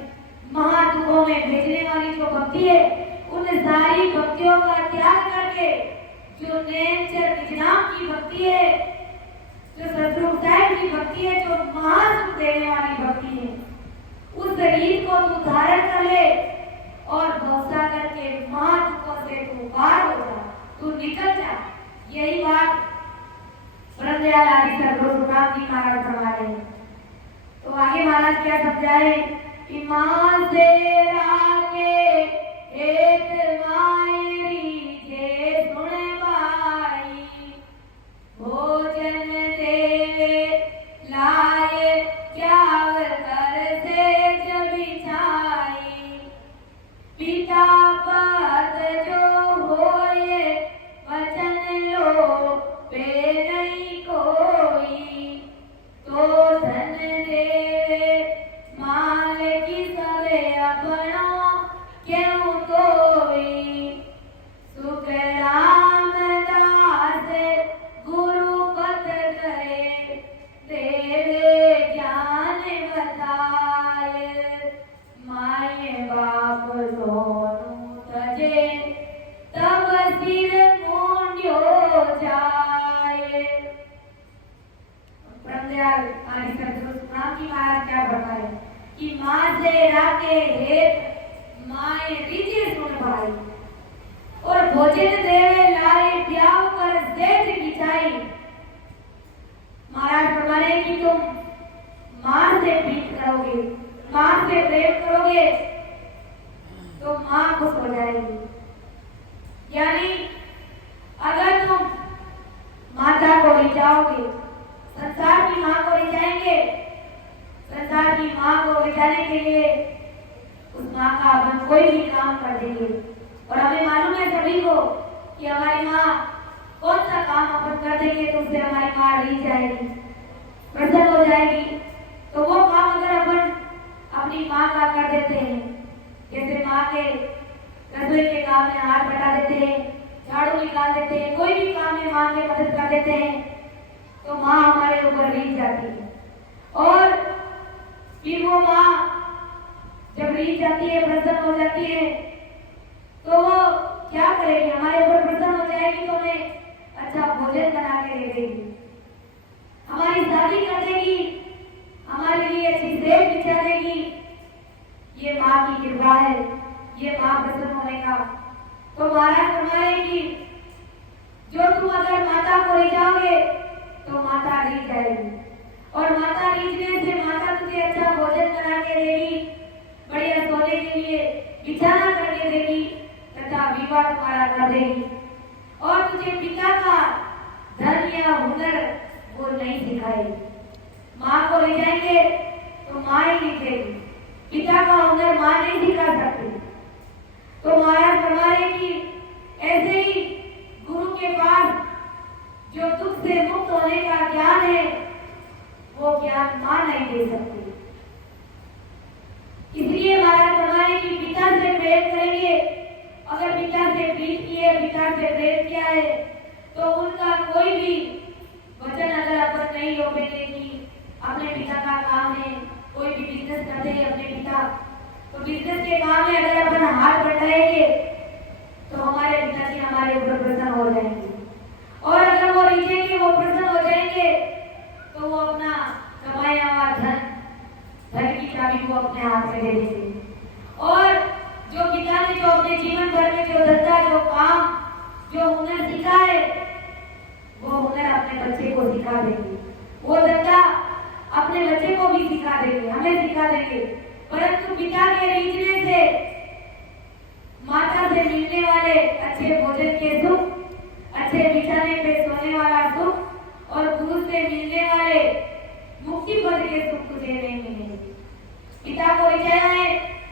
महादुखों में भेजने वाली जो भक्ति है उन सारी भक्तियों का त्याग करके जो नेचर निजनाम की भक्ति है, जो सतगुरु साहिब की भक्ति है, जो महासुख देने वाली भक्ति है, उस रीत को तू धारण कर ले और भवसागर के महादुखों से तू पार हो जा, तू निकल जा। यही बात परमदयाल आदि सद्गुरु सुखराम जी महाराज फरमा रहे हैं। तो आगे महाराज क्या समझाए कि मां से राके एक मायरी जे सुन पाई, भोजन देवे लाए त्याग कर से जब बिछाई, पिता पद जो होए वचन लो पे नहीं कोई, तो धन देवे माल की सबे अपना क्यों कोई, सुख रामदास गुरु पद करे देवे ज्ञान बताए, माए बाप दोनों तजे तब सिर मुंड्यो जाए। परमदयाल आदि सद्गुरु सुखराम जी महाराज क्या बताए कि मां से राके हेत माए रिजे सुन भाई, और भोजन देवे लाए ब्याव कर सेठ खिंचाई। महाराज फरमा रहे कि तुम मां से प्रीत करोगे, मां से प्रेम करोगे तो मां खुश हो जाएगी। यानी अगर तुम माता को रिझाओगे, संसार की मां को रिझाएंगे, संसार की मां को रिझाने के लिए उस मां का अपन कोई भी काम कर देंगे, और हमें मालूम है सभी को कि हमारी मां कौन सा काम अपन कर देंगे तो उससे हमारी मां रिझ जाएगी, प्रसन्न हो जाएगी। तो वो काम अगर अपन अपनी मां का कर देते हैं, जैसे मां के रसोई के काम में हाथ बटा देते हैं, झाड़ू निकाल देते हैं, कोई भी काम में मां की मदद कर देते हैं, तो मां हमारे ऊपर रिझ जाती है। और फिर वो मां जब रिझ जाती है, प्रसन्न हो जाती है, तो वो क्या करेगी, हमारे ऊपर प्रसन्न हो जाएगी तो हमें अच्छा भोजन बना के दे देगी, हमारी शादी कर देगी, हमारे लिए अच्छी सेज बिछा देगी। ये मां की कृपा है, ये मां प्रसन्न होने का। तो महाराज फरमाए कि जो तुम अगर माता को रिझाओगे तो माता रिझ जाएगी, और माता रिझने से माता तुझे अच्छा भोजन बना के देगी, बढ़िया सोने के लिए बिछाना करके देगी तथा विवाह तुम्हारा कर देगी, और तुझे पिता का धन या हुनर वो नहीं सिखाएगी। माँ को ले जाएंगे तो माँ ही लिखेगी, पिता का हुनर माँ नहीं सिखा सकती। तो महाराज फरमा रहे कि ऐसे ही गुरु के पास जो दुख से मुक्त होने का ज्ञान है वो ज्ञान माँ नहीं दे सकती। इसलिए महाराज फरमाए कि पिता से प्रेम करेंगे, अगर पिता से प्रीत किए, पिता से प्रेम किया है तो उनका कोई भी वचन अगर अपन नहीं रोकेंगे कि अपने पिता का काम है, कोई भी बिजनेस करते हैं अपने पिता, तो बिजनेस के काम में अगर अपन हाथ बढ़ाएंगे तो हमारे पिताजी हमारे ऊपर प्रसन्न हो जाएंगे, और अगर वो रिझेंगे, वो प्रसन्न हो जाएंगे तो वो अपना कमाया हुआ धन की चाबी को अपने हाथ में दे देंगे। और जो पिता ने जो अपने जीवन भर में जो धंधा, जो काम, जो हुनर सीखा है वो हुनर अपने बच्चे को सिखा देंगे, वो धंधा अपने बच्चे को भी सिखा देंगे, हमें सिखा देंगे। परंतु पिता के के सुख तुझे नहीं मिलेंगे। पिता को विजय है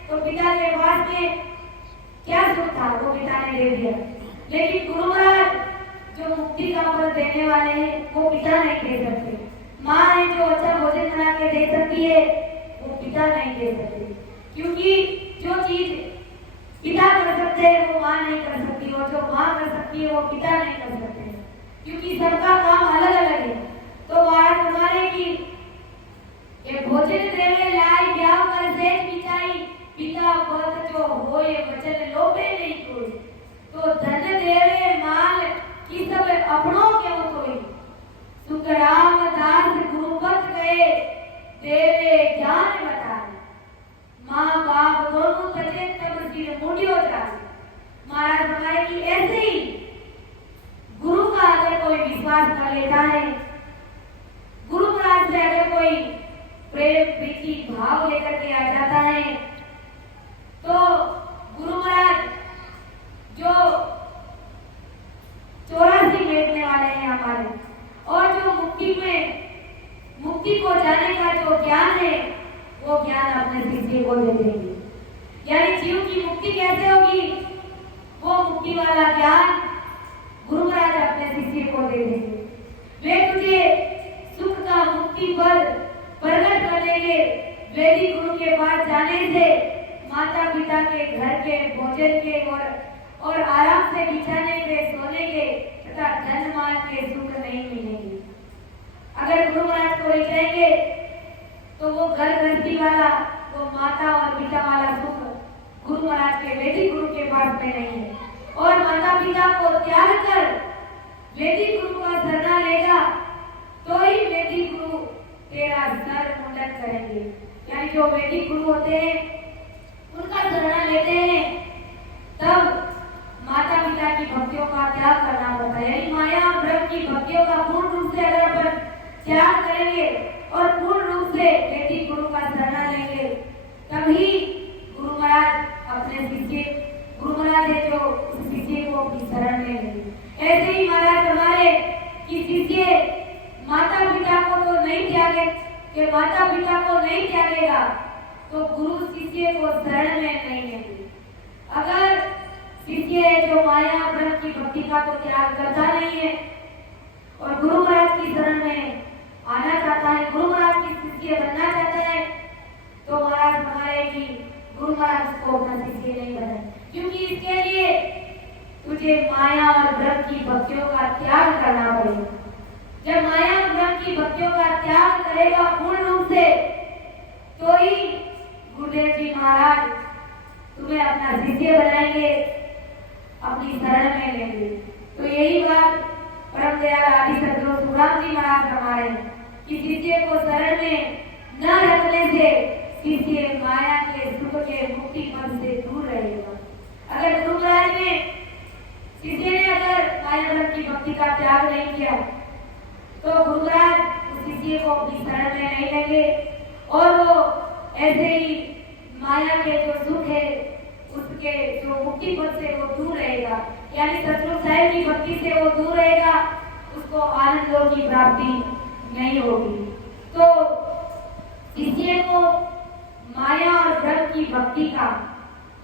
तो पिता के पास में क्या सुख था वो पिता ने दे दिया, लेकिन गुरु महाराज जो मुक्ति का फल देने वाले हैं वो पिता नहीं दे सकते। माँ है जो अच्छा भोजन बना के दे सकती है वो पिता नहीं दे सकते, क्योंकि जो चीज पिता कर सकते हैं वो माँ नहीं कर सकती, और जो माँ कर सकती है वो पिता नहीं कर सकते, क्योंकि सबका काम अलग अलग है। तो महाराज हमारे की ये भोजन देवे लाई ब्याह कर सेज बिचाई, पिता पद जो होए वचन लोभे नहीं कोई, तो धन देवे माल की सब अपनों क्यों कोई, सुख राम दास गुरुपत गए देवे ज्ञान बताए, माँ बाप दोनों तजे तब सिर मुड़ियो जाए। महाराज हमारे की ऐसे ही गुरु का अगर कोई विश्वास कर लेता है, गुरु महाराज से अगर कोई प्रेम प्रीति भाव लेकर के आ जाता है, तो गुरु महाराज जो 84 बैठने वाले हैं हमारे, और जो मुक्ति को जाने का जो ज्ञान है वो ज्ञान अपने शिष्य को दे देंगे। यानी जीव की मुक्ति कैसे होगी, वो मुक्ति वाला ज्ञान गुरु महाराज अपने शिष्य को दे देंगे। वे तुझे सुख का मुक्ति पद प्रकट कर देंगे। वैदिक गुरु के पास जाने से माता पिता के घर के भोजन के और आराम से बिछाने के सोने के तथा धन माल के सुख नहीं मिलेंगे। अगर गुरु महाराज को ले जाएंगे तो वो घर गृहस्थी वाला, वो माता और पिता वाला सुख गुरु महाराज के वैदिक गुरु के पास में नहीं है। और माता पिता को त्याग कर वैदिक गुरु का शरणा लेगा तो ही वैदिक गुरु तेरा सर मुंडन करेंगे। यानी जो वैदिक गुरु होते हैं उनका शरणा लेते हैं, तब माता पिता की भक्तियों का त्याग करना पड़ता है। यानी माया ब्रह्म की भक्तियों का पूर्ण रूप से अगर अपन त्याग करेंगे और पूर्ण रूप से वैदिक गुरु का शरणा लेंगे, तभी गुरु महाराज अपने शिष्य, गुरु महाराज है जो शिष्य को अपनी शरण में लेंगे। ऐसे ही महाराज हमारे कि शिष्य माता पिता को तो नहीं त्यागे, कि माता पिता को नहीं त्यागेगा तो गुरु शिष्य को शरण में नहीं लेंगे। अगर शिष्य है जो माया ब्रह्म की भक्ति का तो त्याग करता नहीं है और गुरु महाराज की शरण में आना चाहता है, गुरु महाराज की शिष्य बनना चाहता है, तो महाराज हमारे की गुरु महाराज को अपना शिष्य नहीं बनाए, क्योंकि इसके लिए तुझे माया और ब्रह्म की भक्तियों का त्याग करना पड़ेगा। जब माया और ब्रह्म की भक्तियों का त्याग करेगा पूर्ण रूप से, तो ही गुरुदेव जी महाराज तुम्हें अपना शिष्य बनाएंगे, अपनी शरण में लेंगे। तो यही बात परम दयाल आदि सद्गुरु सुखराम जी महाराज हमारे कि शिष्य को शरण में न रखने से शिष्य माया के सुख के मुक्ति पद से दूर रहेगा। अगर गुरु महाराज ने शिष्य ने अगर माया ब्रह्म की भक्ति का त्याग नहीं किया तो गुरु महाराज उस शिष्य को अपनी शरण में नहीं लेंगे और वो ऐसे ही माया के जो सुख है उसके जो मुक्ति पद से वो दूर रहेगा। यानी सतगुरु साहिब की भक्ति से वो दूर रहेगा, उसको आनंदों की प्राप्ति नहीं होगी। तो शिष्य को माया और ब्रह्म की भक्ति का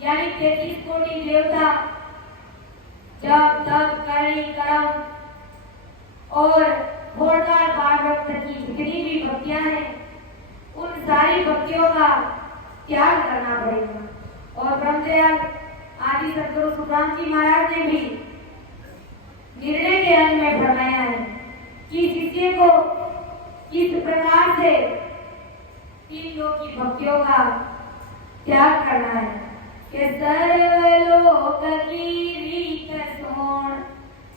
यानी 33 कोटि देवता जब तब करनी कर्म और घोड़कार भागवत की जितनी भी भक्तियां हैं उन सारी भक्तियों का त्याग करना पड़ेगा। और ब्रह्मदयाल आदि सद्गुरु सुखराम जी महाराज ने भी निर्णय के अंग में फरमाया है कि शिष्य को किस प्रकार से तीन लोक की भक्तियों का त्याग करना है कि सर्वलोक की रीत सोण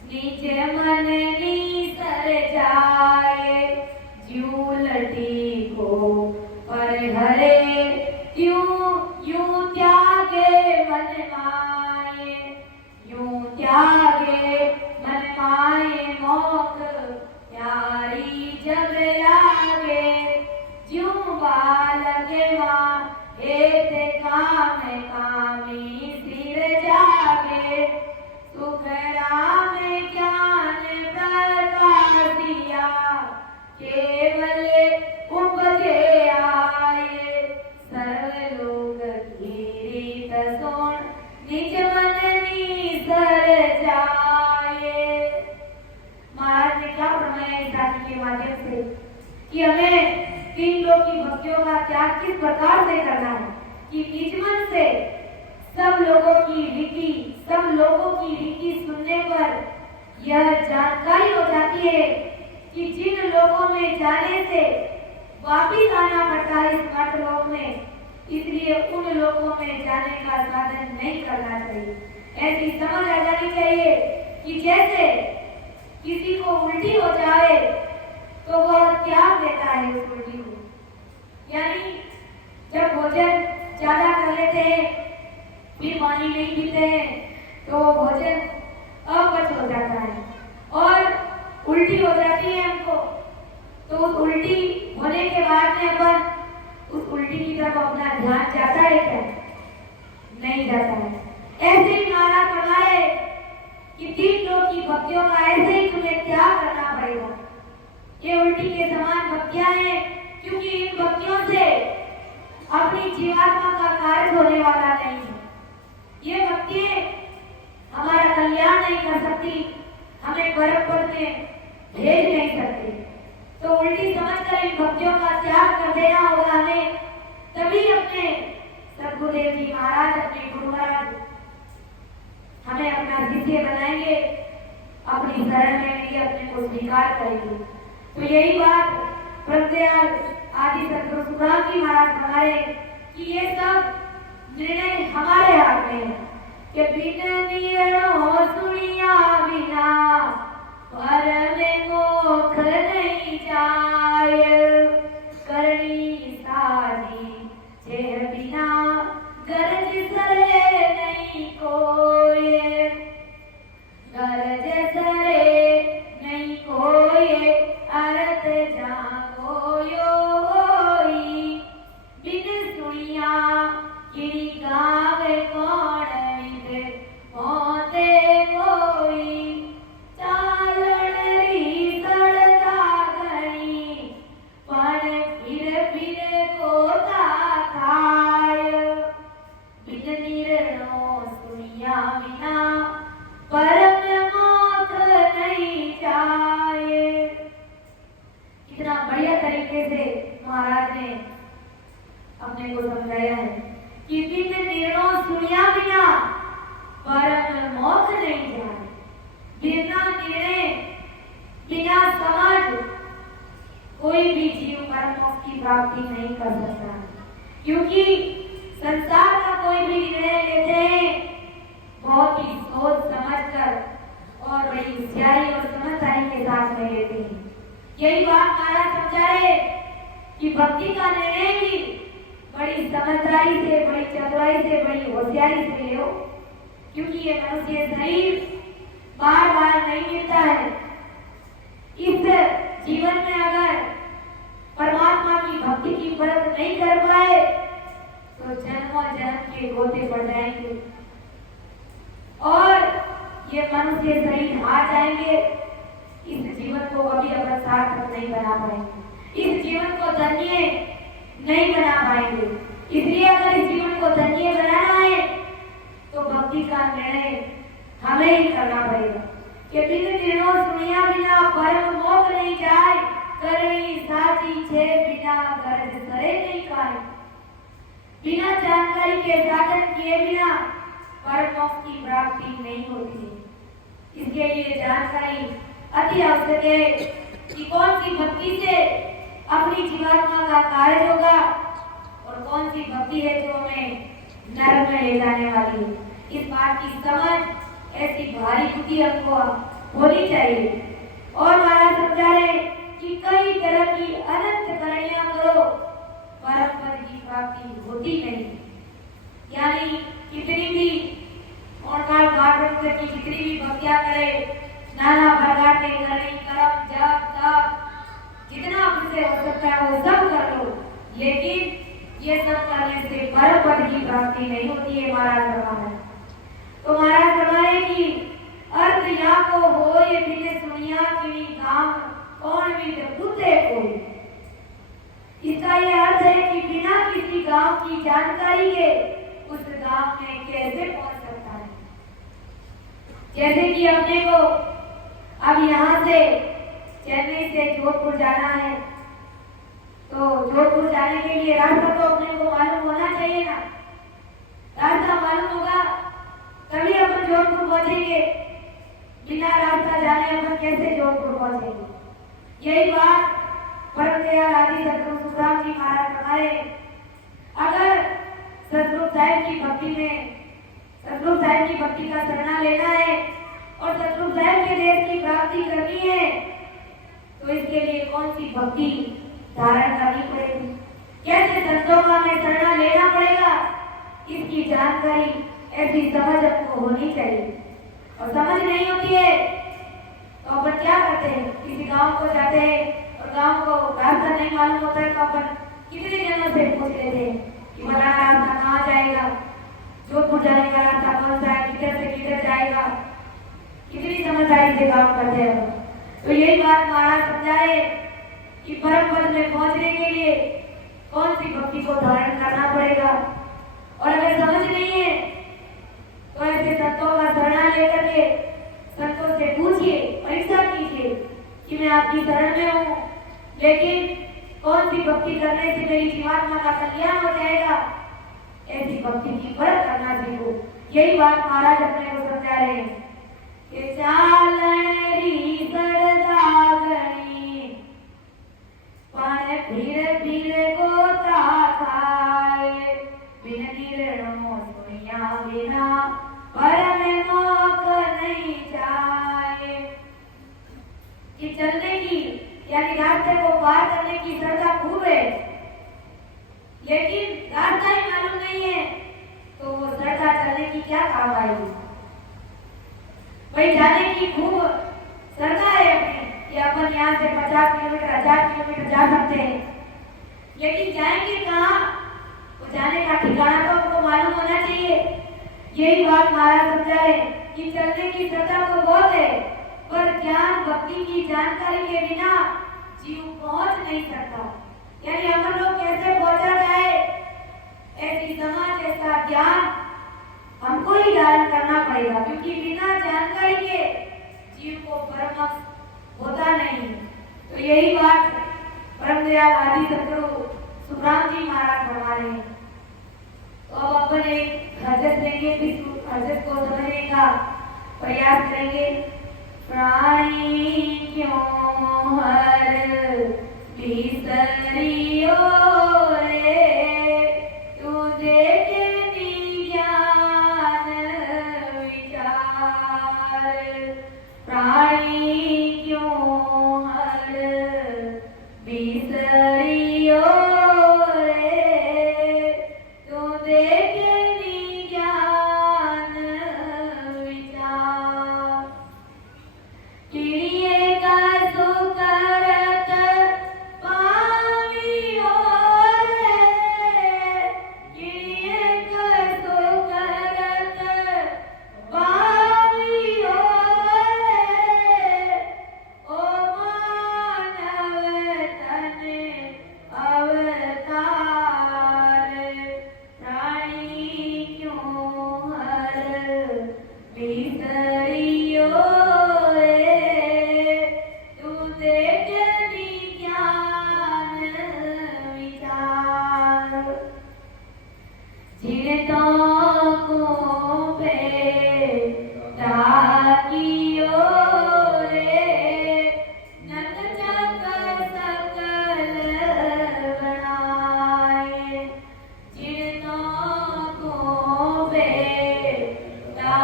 निज मन निसर जाए, ज्यों लटी को पर हरे यूं त्यागे मन माए, यूं त्यागे मन माए मोक प्यारी जब लागे, ज्यों बालके माँ हेते काम कामी सिर जागे, सुख राम ज्ञान प्रकाश दिया केवल उपदेश के माध्यम से कि हमें तीन लोग की भक्तियों का त्याग किस प्रकार से करना है, कि निज मन से सब लोगों की रीति सुनने पर यह जानकारी हो जाती है कि जिन लोगों में जाने से वापिस आना पड़ता है इस मर्त लोक में, इसलिए उन लोगों में जाने का साधन नहीं करना चाहिए। ऐसी समझ आ जानी चाहिए कि जैसे किसी को उल्टी हो जाए तो वह त्याग देता है उस उल्टी को, यानी जब भोजन ज्यादा कर लेते हैं फिर पानी नहीं पीते हैं तो भोजन अपच हो जाता है और उल्टी हो जाती है हमको, तो उस उल्टी होने के बाद में अपन उस उल्टी की तरफ अपना ध्यान जाता है क्या? नहीं जाता है। ऐसे ही महाराज फरमाए कि तीन लोग की भक्तियों का ऐसे ही तुम्हें त्याग करना पड़ेगा। ये उल्टी के समान भक्तियां हैं, क्योंकि इन भक्तियों से अपनी जीवात्मा का कार्य होने वाला नहीं है। ये भक्तियां हमारा कल्याण नहीं कर सकती, हमें परम पद में भेज नहीं सकती। तो उल्टी समझकर इन भक्तियों का त्याग कर देना होगा हमें, तभी अपने सद्गुरुदेव जी महाराज, अपने गुरु महाराज हमें अपना शिष्य बनाएंगे, अपनी शरण में अपने को स्वीकार करेंगे। तो यही बात प्रत्यय आदि सद्गुरु सुखराम जी महाराज हमारे कि ये सब निर्णय हमारे हाथ में है कि बिन निर्णय सुनिया बिना परम मोक्ष नहीं जाय, करनी साधी जे बिना गरज सरे नहीं कोय, गरज सरे नहीं कोय अर्थ जागो योई, बिन सुनिया किरी गावे कौन विद होते कोई, चालन री सड़ता गई पर फिर कोता खाय, बिन निर्णो सुनिया बिना परम मोक्ष नहीं जाए। इतना बढ़िया तरीके से महाराज ने अपने को समझाया है कि बिन निर्णय सुनिया बिना परम मोक्ष नहीं जाए। बिना निर्णय, बिना समझ कोई भी जीव परम मोक्ष की प्राप्ति नहीं कर सकता, क्योंकि संसार का कोई भी निर्णय लेते हैं बहुत ही सोच समझकर और बड़ी होशियारी और समझदारी के साथ में लेते हैं। यही बात महाराज समझा रहे कि भक्ति का निर्णय भी बड़ी समझदारी से, बड़ी चतुराई से, बड़ी होशियारी से ले हो, क्योंकि ये मनुष्य शरीर बार बार नहीं मिलता है। इस जीवन में अगर परमात्मा की भक्ति की परख नहीं कर पाए तो जन्मों जन्म के गोते पड़ जाएंगे और ये मनुष्य शरीर हार जाएंगे। इस जीवन को कभी अपना सार्थक नहीं बना पाएंगे, इस जीवन को धन्य नहीं बना पाएंगे। इसलिए अगर इस जीवन को धन्य बनाना है तो भक्ति का निर्णय हमें ही करना पड़ेगा कि बिन निर्णय सुनिया बिना परम मोक्ष नहीं जाए, करनी साची छे बिना गरज सरे नहीं खाए। बिना जानकारी के साधन किए बिना परम मोक्ष की प्राप्ति नहीं होती। इसके लिए जानकारी अति आवश्यक है कि कौन सी भक्ति से अपनी जीवात्मा का कार्य होगा और कौन सी भक्ति है जो हमें नरक में ले जाने वाली है। इस बात की समझ ऐसी भारी बुद्धि हमको होनी चाहिए। और महाराज समझा रहे कि कई तरह की अनंत करणियां करो, परम पद की प्राप्ति होती नहीं। यानी कितनी भी और भागवत की जितनी भी भक्तियां करे, नाना प्रकार के करनी, कर्म, जप, तप, जितना आपसे हो सकता है वो सब कर लो, लेकिन ये सब करने से परम पद की प्राप्ति नहीं होती है। महाराज फरमाए तो महाराज फरमाए कि अर्थ या को हो ये बिन सुनिया किनी काम कौन विद बुद्धे कोई। इसका ये अर्थ है कि बिना किसी गांव की जानकारी के उस गांव में कैसे पहुंच सकता है। जैसे कि अपने को अब यहाँ से चेन्नई से जोधपुर जाना है, तो जोधपुर जाने के लिए रास्ता तो अपने को मालूम होना चाहिए ना। रास्ता मालूम होगा तभी अपन जोधपुर पहुंचेंगे, बिना रास्ता जाने अपन कैसे जोधपुर पहुंचेंगे। यही बात परम दयाल आदि सतगुरु सुखराम जी महाराज फरमाए, अगर सतगुरु साहिब की भक्ति में सतगुरु साहिब की भक्ति का शरणा लेना है और सतगुरु साहिब के देश की प्राप्ति करनी है, तो इसके लिए कौन सी भक्ति धारण करनी पड़ेगी, कैसे संतों का हमें शरणा लेना पड़ेगा, इसकी जानकारी ऐसी समझ आपको होनी चाहिए। और समझ नहीं होती है तो अपन क्या करते हैं, किसी गांव को जाते हैं और गांव को रास्ता नहीं मालूम होता है तो अपन कितने जनों से पूछ लेते हैं कि हमारा रास्ता कहाँ जाएगा, जोधपुर जाने का रास्ता कौन सा है, किधर से किधर जाएगा, कितनी समझदारी से काम करते हैं। तो यही बात महाराज समझाए कि परम पद में पहुंचने के लिए कौन सी भक्ति को धारण करना पड़ेगा। और अगर समझ नहीं है तो ऐसे संतों का शरण लेकर के संतों से पूछिए, परीक्षा कीजिए कि मैं आपकी शरण में हूँ, लेकिन कौन सी भक्ति करने से मेरी जीवात्मा का कल्याण हो जाएगा, ऐसी भक्ति की परख करना सीखो। यही बात महाराज अपने को समझा रहे हैं कि चालन री सरदागणी पण फिर फिर गोता खाए, बिन निर्णो सुनिया बिना परम मोक नहीं जाए। कि चलने की यानी रास्ते को पार करने की श्रद्धा खूब है, लेकिन रास्ता ही मालूम नहीं है तो वो श्रद्धा चलने की क्या काम आएगी। भाई जाने की खूब श्रद्धा है अपनी कि अपन यहाँ से 50 किलोमीटर 1000 किलोमीटर जा सकते हैं, लेकिन जाएंगे कहाँ, वो जाने का ठिकाना तो आपको मालूम होना चाहिए। यही बात महाराज समझाए कि चलने की श्रद्धा तो बहुत है, पर ज्ञान भक्ति की जानकारी के बिना जीव पहुंच नहीं सकता। यानी अपन लोग कैसे पहुंचा जाए, ऐसी समाज ऐसा ज्ञान हमको ही धारण करना पड़ेगा, क्योंकि बिना जानकारी के जीव को परम होता नहीं। तो यही बात परम दयाल आदि सतगुरु सुखराम जी महाराज फरमा रहे हैं। तो अब अपन एक हजत लेंगे, इस हजत को समझने का प्रयास करेंगे। प्राणी क्यों हर बिसरियो रे, तुझे के ज्ञान विचार, प्राणी क्यों हर बिसरियो रे, तुझे के ज्ञान विचार। किड़िए का सुकरत पावियो रे, किड़िए का सुकरत पावियो रे, ओ मानव तन अवतार, प्राणी क्यों हर बिसरियो रे, तुझे ज्ञान विचार। जिनतों को पैदा कियो रे, नत जग सकल बनाए, जिनतों को पैदा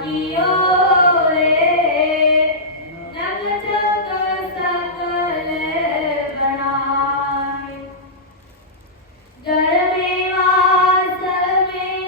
कियो रे, नत जग सकल बनाए। जड़ में वास में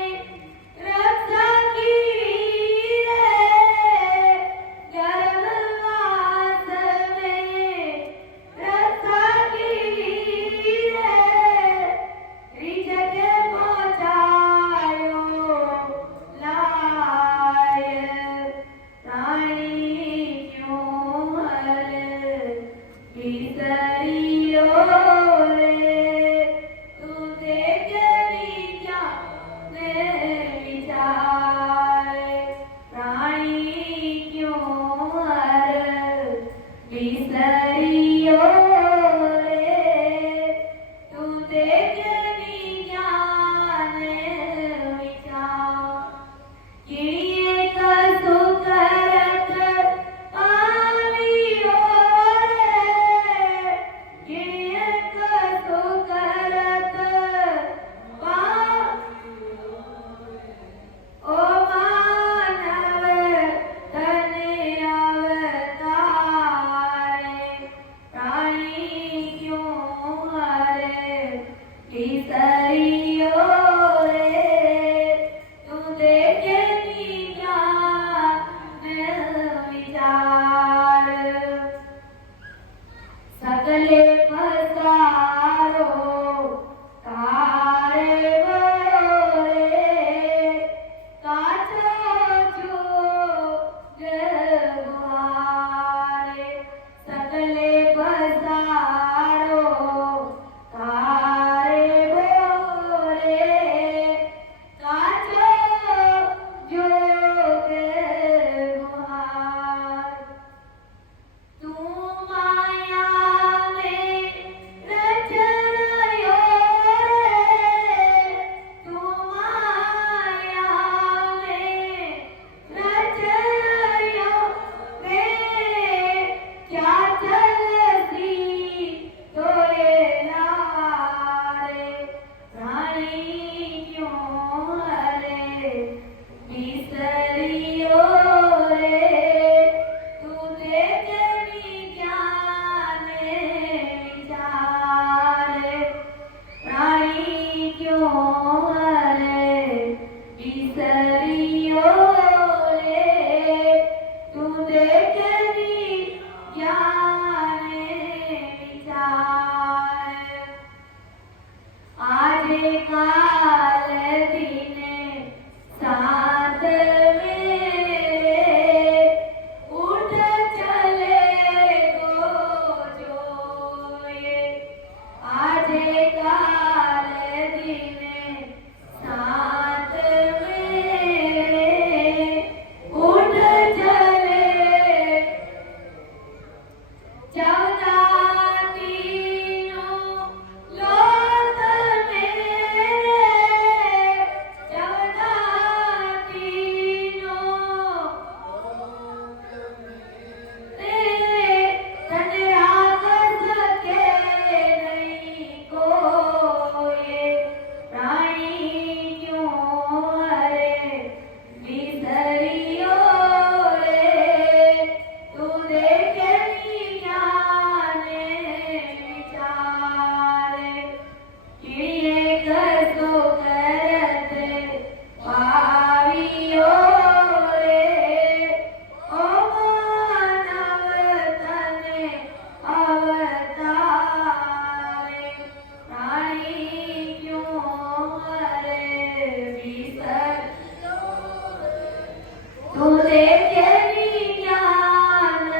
तू देखे विज्ञान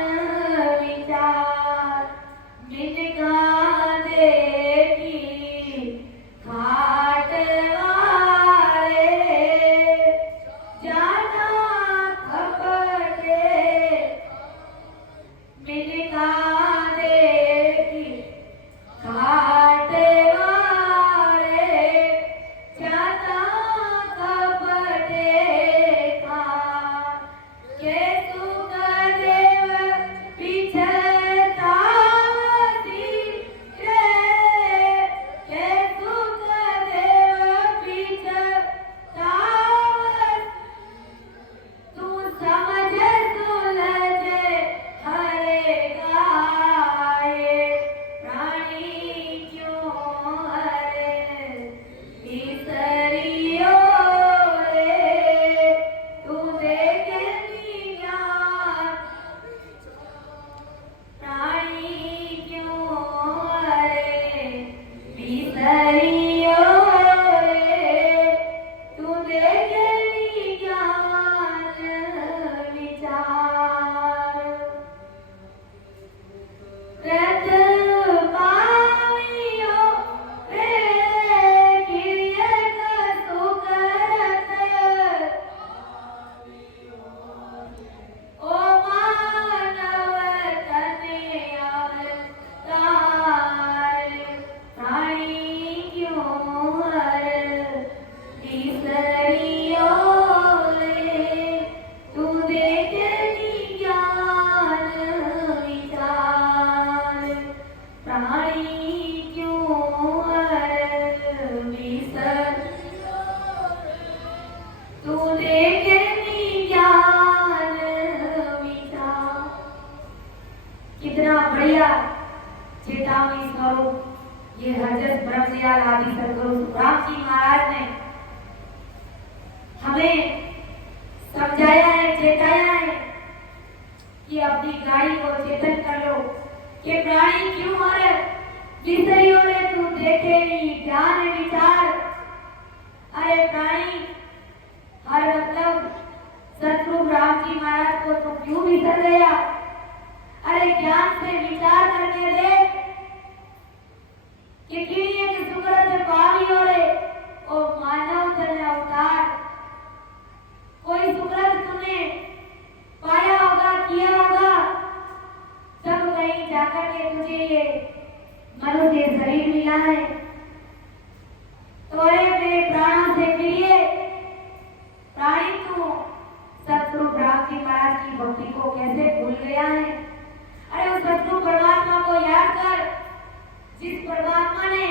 विचार मिटका देखी घाट वाले जाना खपटे मिटका देखी घाट वाले जाना खपटे का के सुख देव पिछतावती रे के सुख देव पिछतावती तू समझ सुलझे हरे गाए प्राणी क्यों हरे बिसरियो रे तू देखे विज्ञान प्राणी क्यों हरे बिसरियो रे तू देखे विज्ञान विचार रत पावियो रे किरियत सुकरत ओ मानव तने अवतार प्राणी क्यों हर बिसरियो रे तू देखे विज्ञान विचार प्राणी क्यों हर बिसर तू देखे विज्ञान विचार कितना बढ़िया चेतावनी स्वरूप ये हजरत ब्रह्मदयाल आदि सदगुरु सुखराम जी महाराज ने हमें समझाया है, चेताया है कि अपनी गाड़ी को चेतन कर लो कि प्राणी क्यों हर बिसरियो रे तू देखे नहीं ज्ञान विचार। अरे प्राणी हर मतलब सतगुरु राम जी महाराज को तो क्यों बिसर गया? अरे ज्ञान से विचार करके देख कि किरिए के सुकृत पावियो रे ओ मानव तन अवतार कोई सुकृत तूने पाया होगा, किया होगा, तब कहीं जाकर के तुझे ये मनुष्य शरीर मिला है। तो अरे मेरे प्राणों से प्रिय प्राणी तू सतगुरु राम जी महाराज की भक्ति को कैसे भूल गया है? अरे उस सतगुरु परमात्मा को याद कर जिस परमात्मा ने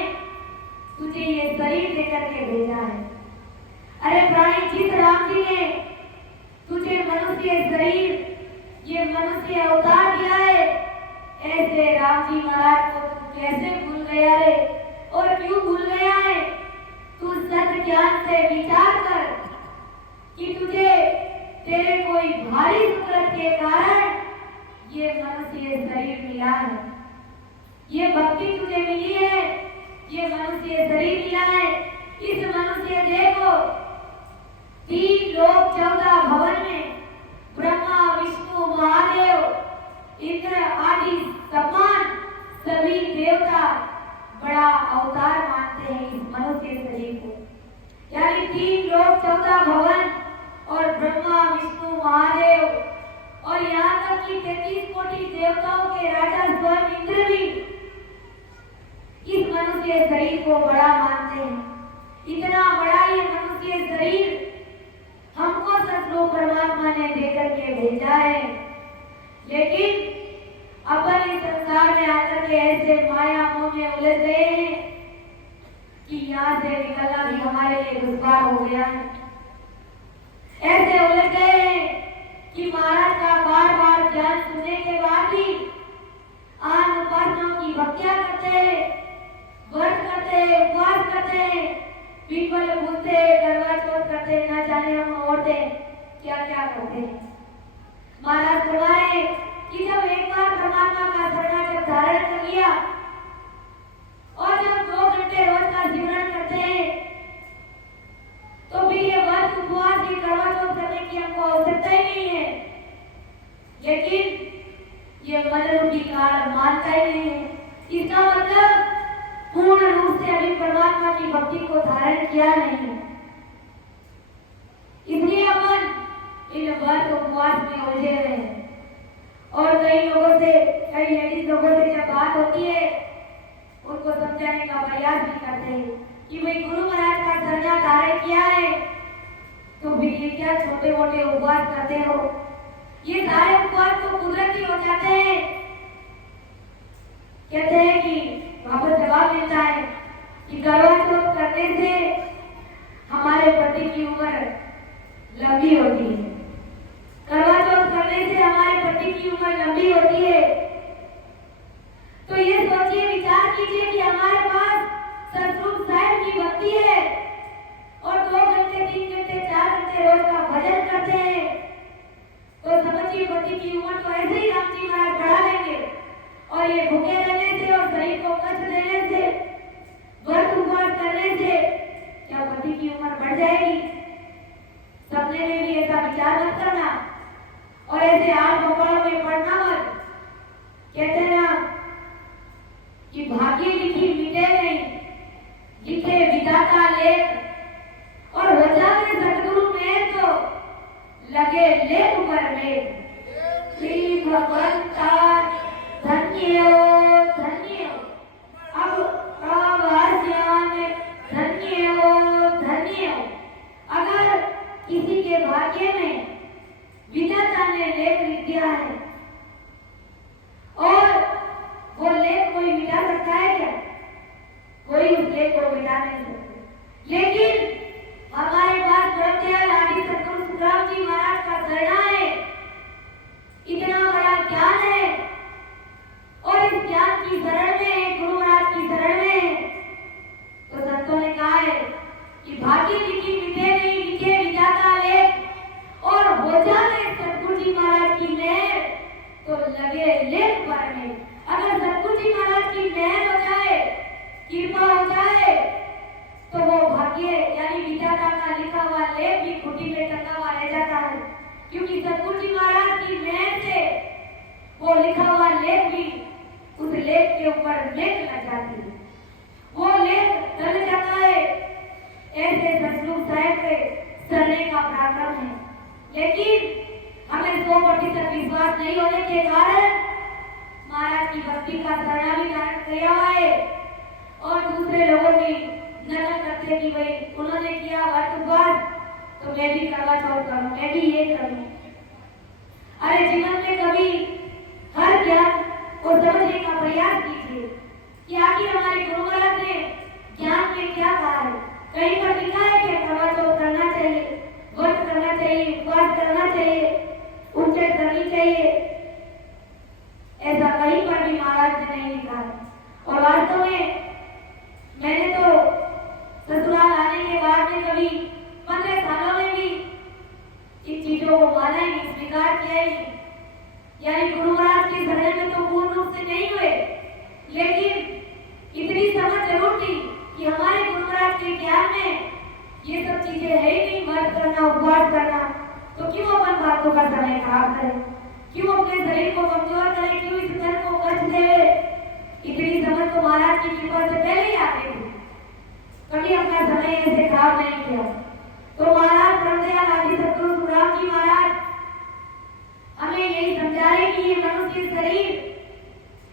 तुझे ये शरीर देकर के भेजा है। अरे प्राणी जिस राम जी ने तुझे मनुष्य शरीर ये मनुष्य अवतार दिया है, ऐसे राम जी महाराज को तू कैसे भूल गया रे? और क्यों भूल गया है? तू सत्य ज्ञान से विचार कर कि तुझे तेरे कोई भारी सुकृत के कारण ये मनुष्य शरीर मिला है, ये भक्ति तुझे मिली है, ये मनुष्य शरीर मिला है। इस मनुष्य देह को 3 लोक 14 भवन में ब्रह्मा विष्णु महादेव इंद्र आदि समान सभी देवता बड़ा अवतार मानते हैं इस मनुष्य शरीर को। यानी 3 लोक 14 भवन और ब्रह्मा विष्णु महादेव और यहाँ तक कि 33 कोटि देवताओं के राजा स्वयं इंद्र भी इस मनुष्य शरीर को बड़ा मानते हैं। इतना बड़ा ये मनुष्य शरीर हमको सतगुरु परमात्मा ने देकर के भेजा है, लेकिन अपन इस संसार में आकर के ऐसे माया मोह में उलझ गए हैं कि यहाँ से निकलना भी हमारे लिए दुश्वार हो गया है। ऐसे उलझ गए हैं कि महाराज का बार बार ज्ञान सुनने के बाद भी आन उपासनाओं की भक्तियां करते हैं, व्रत करते हैं, उपवास करते हैं, पीपल पूजते हैं, करवा चौथ करते हैं, ना जाने हम औरतें क्या क्या करते हैं। महाराज फरमाए कि जब एक बार परमात्मा का शरणागत धारण कर लिया और जब 2 घंटे रोज का सिमरन करते हैं तो फिर ये व्रत उपवास ये करवा चौथ करने की हमको आवश्यकता ही नहीं है, लेकिन ये मनरूपी काल मानता ही नहीं है। इसका मतलब पूर्ण रूप से अभी परमात्मा की भक्ति को धारण किया नहीं। इसलिए अपन इन व्रत उपवास में उलझे हुए हैं। और कई लोगों से, कई लेडीज लोगों से जब बात होती है, उनको समझाने का प्रयास भी करते हैं कि भाई गुरु महाराज का संन्यास धारण किया है तो फिर ये क्या छोटे मोटे उपवास करते हो? ये सारे उपवास तो कुदरती हो जाते हैं। कहते हैं कि वापस जवाब मिलता है कि करवा चौथ करने से हमारे पति की उम्र लंबी होती है, करवा चौथ करने से हमारे पति की उम्र लंबी होती है। तो ये सोचिए, विचार कीजिए कि हमारे पास सतगुरु साहिब की भक्ति है और 2 घंटे 3 घंटे 4 घंटे रोज का भजन करते हैं, तो समझिए पति की उम्र तो ऐसे ही राम जी महाराज बढ़ा लेंगे। और ये भूखे रहने से और शरीर को कष्ट देने से, व्रत उपवास करने से क्या पति की उम्र बढ़ जाएगी? सपने में भी ऐसा विचार मत करना और ऐसे आग बपड़ों में पड़ना मत। कहते हैं ना कि भाग्य लिखी मिटे नहीं, लिखे विधाता लेख, और हो जावे सतगुरु में तो लगे लेख पर में। श्री भगवंता धन्य हो, धन्य हो, अब प्रवासियान धन्य हो, धन्य हो। अगर किसी के भाग्य में विधाता ने लेख लिख दिया है और वो लेख कोई मिटा सकता है क्या? कोई उस लेख को मिटा नहीं सकता। लेकिन हमारे पास ब्रह्मदयाल आदि सतगुरु सुखराम जी महाराज का शरणा है, इतना बड़ा ज्ञान है, और इस ज्ञान की शरण में, गुरु महाराज की शरण में, तो संतों ने कहा है कि भाग्य लिखी मिटे नहीं, लिखे विधाता लेख, और हो जाए सतगुरु जी महाराज की मेहर तो लगे लेख पर में। अगर सतगुरु जी महाराज की मेहर हो जाए, कृपा हो जाए, तो वो भाग्य यानी विधाता का लिखा हुआ लेख भी खूंटी में टंगा हुआ रह जाता है, क्योंकि सतगुरु जी महाराज की मेहर से वो लिखा हुआ लेख भी उस लेख के ऊपर लेख लग जाती है, वो लेख चल जाता है। ऐसे सतगुरु साहिब के सरने का पराक्रम है। लेकिन हमें 100% विश्वास नहीं होने के कारण महाराज की भक्ति का सरना भी धारण किया हुआ है और दूसरे लोगों की नकल करते कि भाई उन्होंने किया व्रत उपवास तो मैं भी करवा चौथ करूं, मैं भी ये करूं। अरे जीवन में कभी हर ज्ञान को समझने का प्रयास कीजिए कि आखिर हमारे गुरु महाराज ने ज्ञान में क्या कहा है। कहीं पर लिखा है कि करवा चौथ करना चाहिए, व्रत करना चाहिए, उपवास करना चाहिए, उच्चत करनी चाहिए, ऐसा कहीं पर भी महाराज ने नहीं लिखा है। और वास्तव में मैंने तो ससुराल आने के बाद में कभी 15 सालों में भी इन चीजों को माना ही नहीं, स्वीकार किया ही नहीं। यानी गुरु महाराज के शरण में तो पूर्ण रूप से नहीं हुए, लेकिन इतनी समझ जरूर थी कि हमारे गुरु महाराज के ज्ञान में ये सब चीजें है ही नहीं। व्रत करना, उपवास करना, तो क्यों अपन बातों का समय खराब करें, क्यों अपने शरीर को कमजोर करें, क्यों इस घर को कष्ट दे। इतनी समझ तो महाराज की कृपा से पहले ही आ गई थी, कभी अपना समय ऐसे खराब नहीं किया। तो महाराज ब्रह्मदयाल आदि सतगुरु सुखराम जी महाराज हमें यही समझा रहे कि ये मनुष्य शरीर,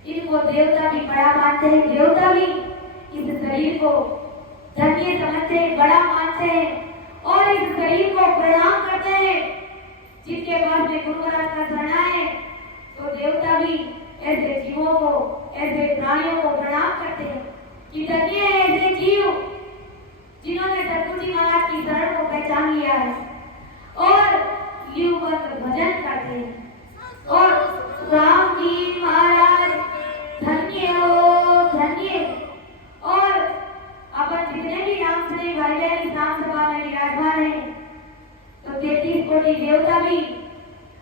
इनको देवता भी बड़ा मानते हैं, देवता भी इस शरीर को धन्य समझते हैं, बड़ा मानते हैं और इस शरीर को प्रणाम करते हैं। जिनके पास में गुरु महाराज का शरणा है तो देवता भी ऐसे जीवों को, ऐसे प्राणियों को प्रणाम करते हैं कि धन्य है ऐसे जीव जिन्होंने सतगुरु जी महाराज की शरण को पहचान लिया है और युगपत भजन करते हैं। और राम जी महाराज धन्य हो, धन्य। और अपन जितने भी राम से भाई बहन इस राम सभा में विराजमान है तो 33 कोटि देवता भी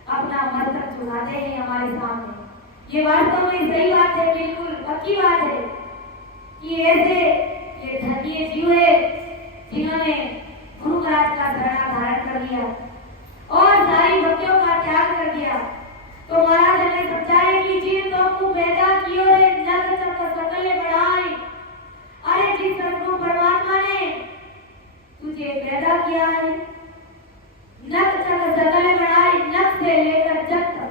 अपना मस्तक झुकाते हैं हमारे सामने। ये वास्तव में सही बात है, बिल्कुल पक्की बात है कि ऐसे ये धन्य जीव है जिन्होंने गुरु महाराज का शरण धारण कर लिया और सारी सारी भक्तियों का त्याग कर दिया। तो महाराज ने समझाया कि जिन तो को पैदा कियो रे जग चक सकल बढ़ाई। अरे जिस सतगुरु परमात्मा ने तुझे पैदा किया है, नख चक सकल बढ़ाई, नख से लेकर जग तक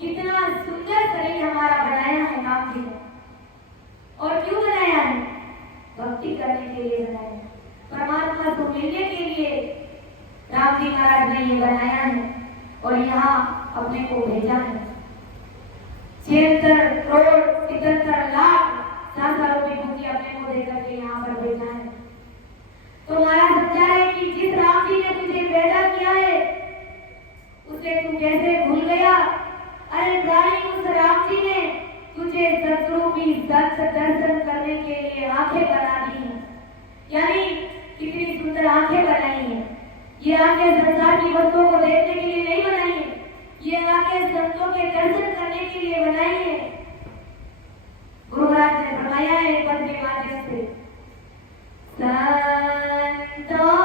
कितना सुंदर शरीर हमारा बनाया है राम जी ने। और क्यों बनाया है? भक्ति करने के लिए बनाया है, परमात्मा को मिलने के लिए राम जी महाराज ने ये बनाया है और यहाँ अपने को भेजा है। 76 करोड़ 77 लाख संसारों की भूखी अपने को देकर के यहाँ पर भेजा है। तो महाराज समझा है कि जिस राम जी ने तुझे पैदा किया है उसे तू कैसे भूल गया? अरे रानी उस राम जी ने तुझे सतरूपी सत्य दर्शन करने के लिए आंखें बना दी हैं, यानी कितनी सुंदर आंखें बनाई हैं। ये आंखें संसार की वस्तुओं को देखने के लिए नहीं बनाई है, ये आंखें संतों के दर्शन करने के लिए बनाई है। गुरु महाराज ने फरमाया है पद के माध्यम से, संतों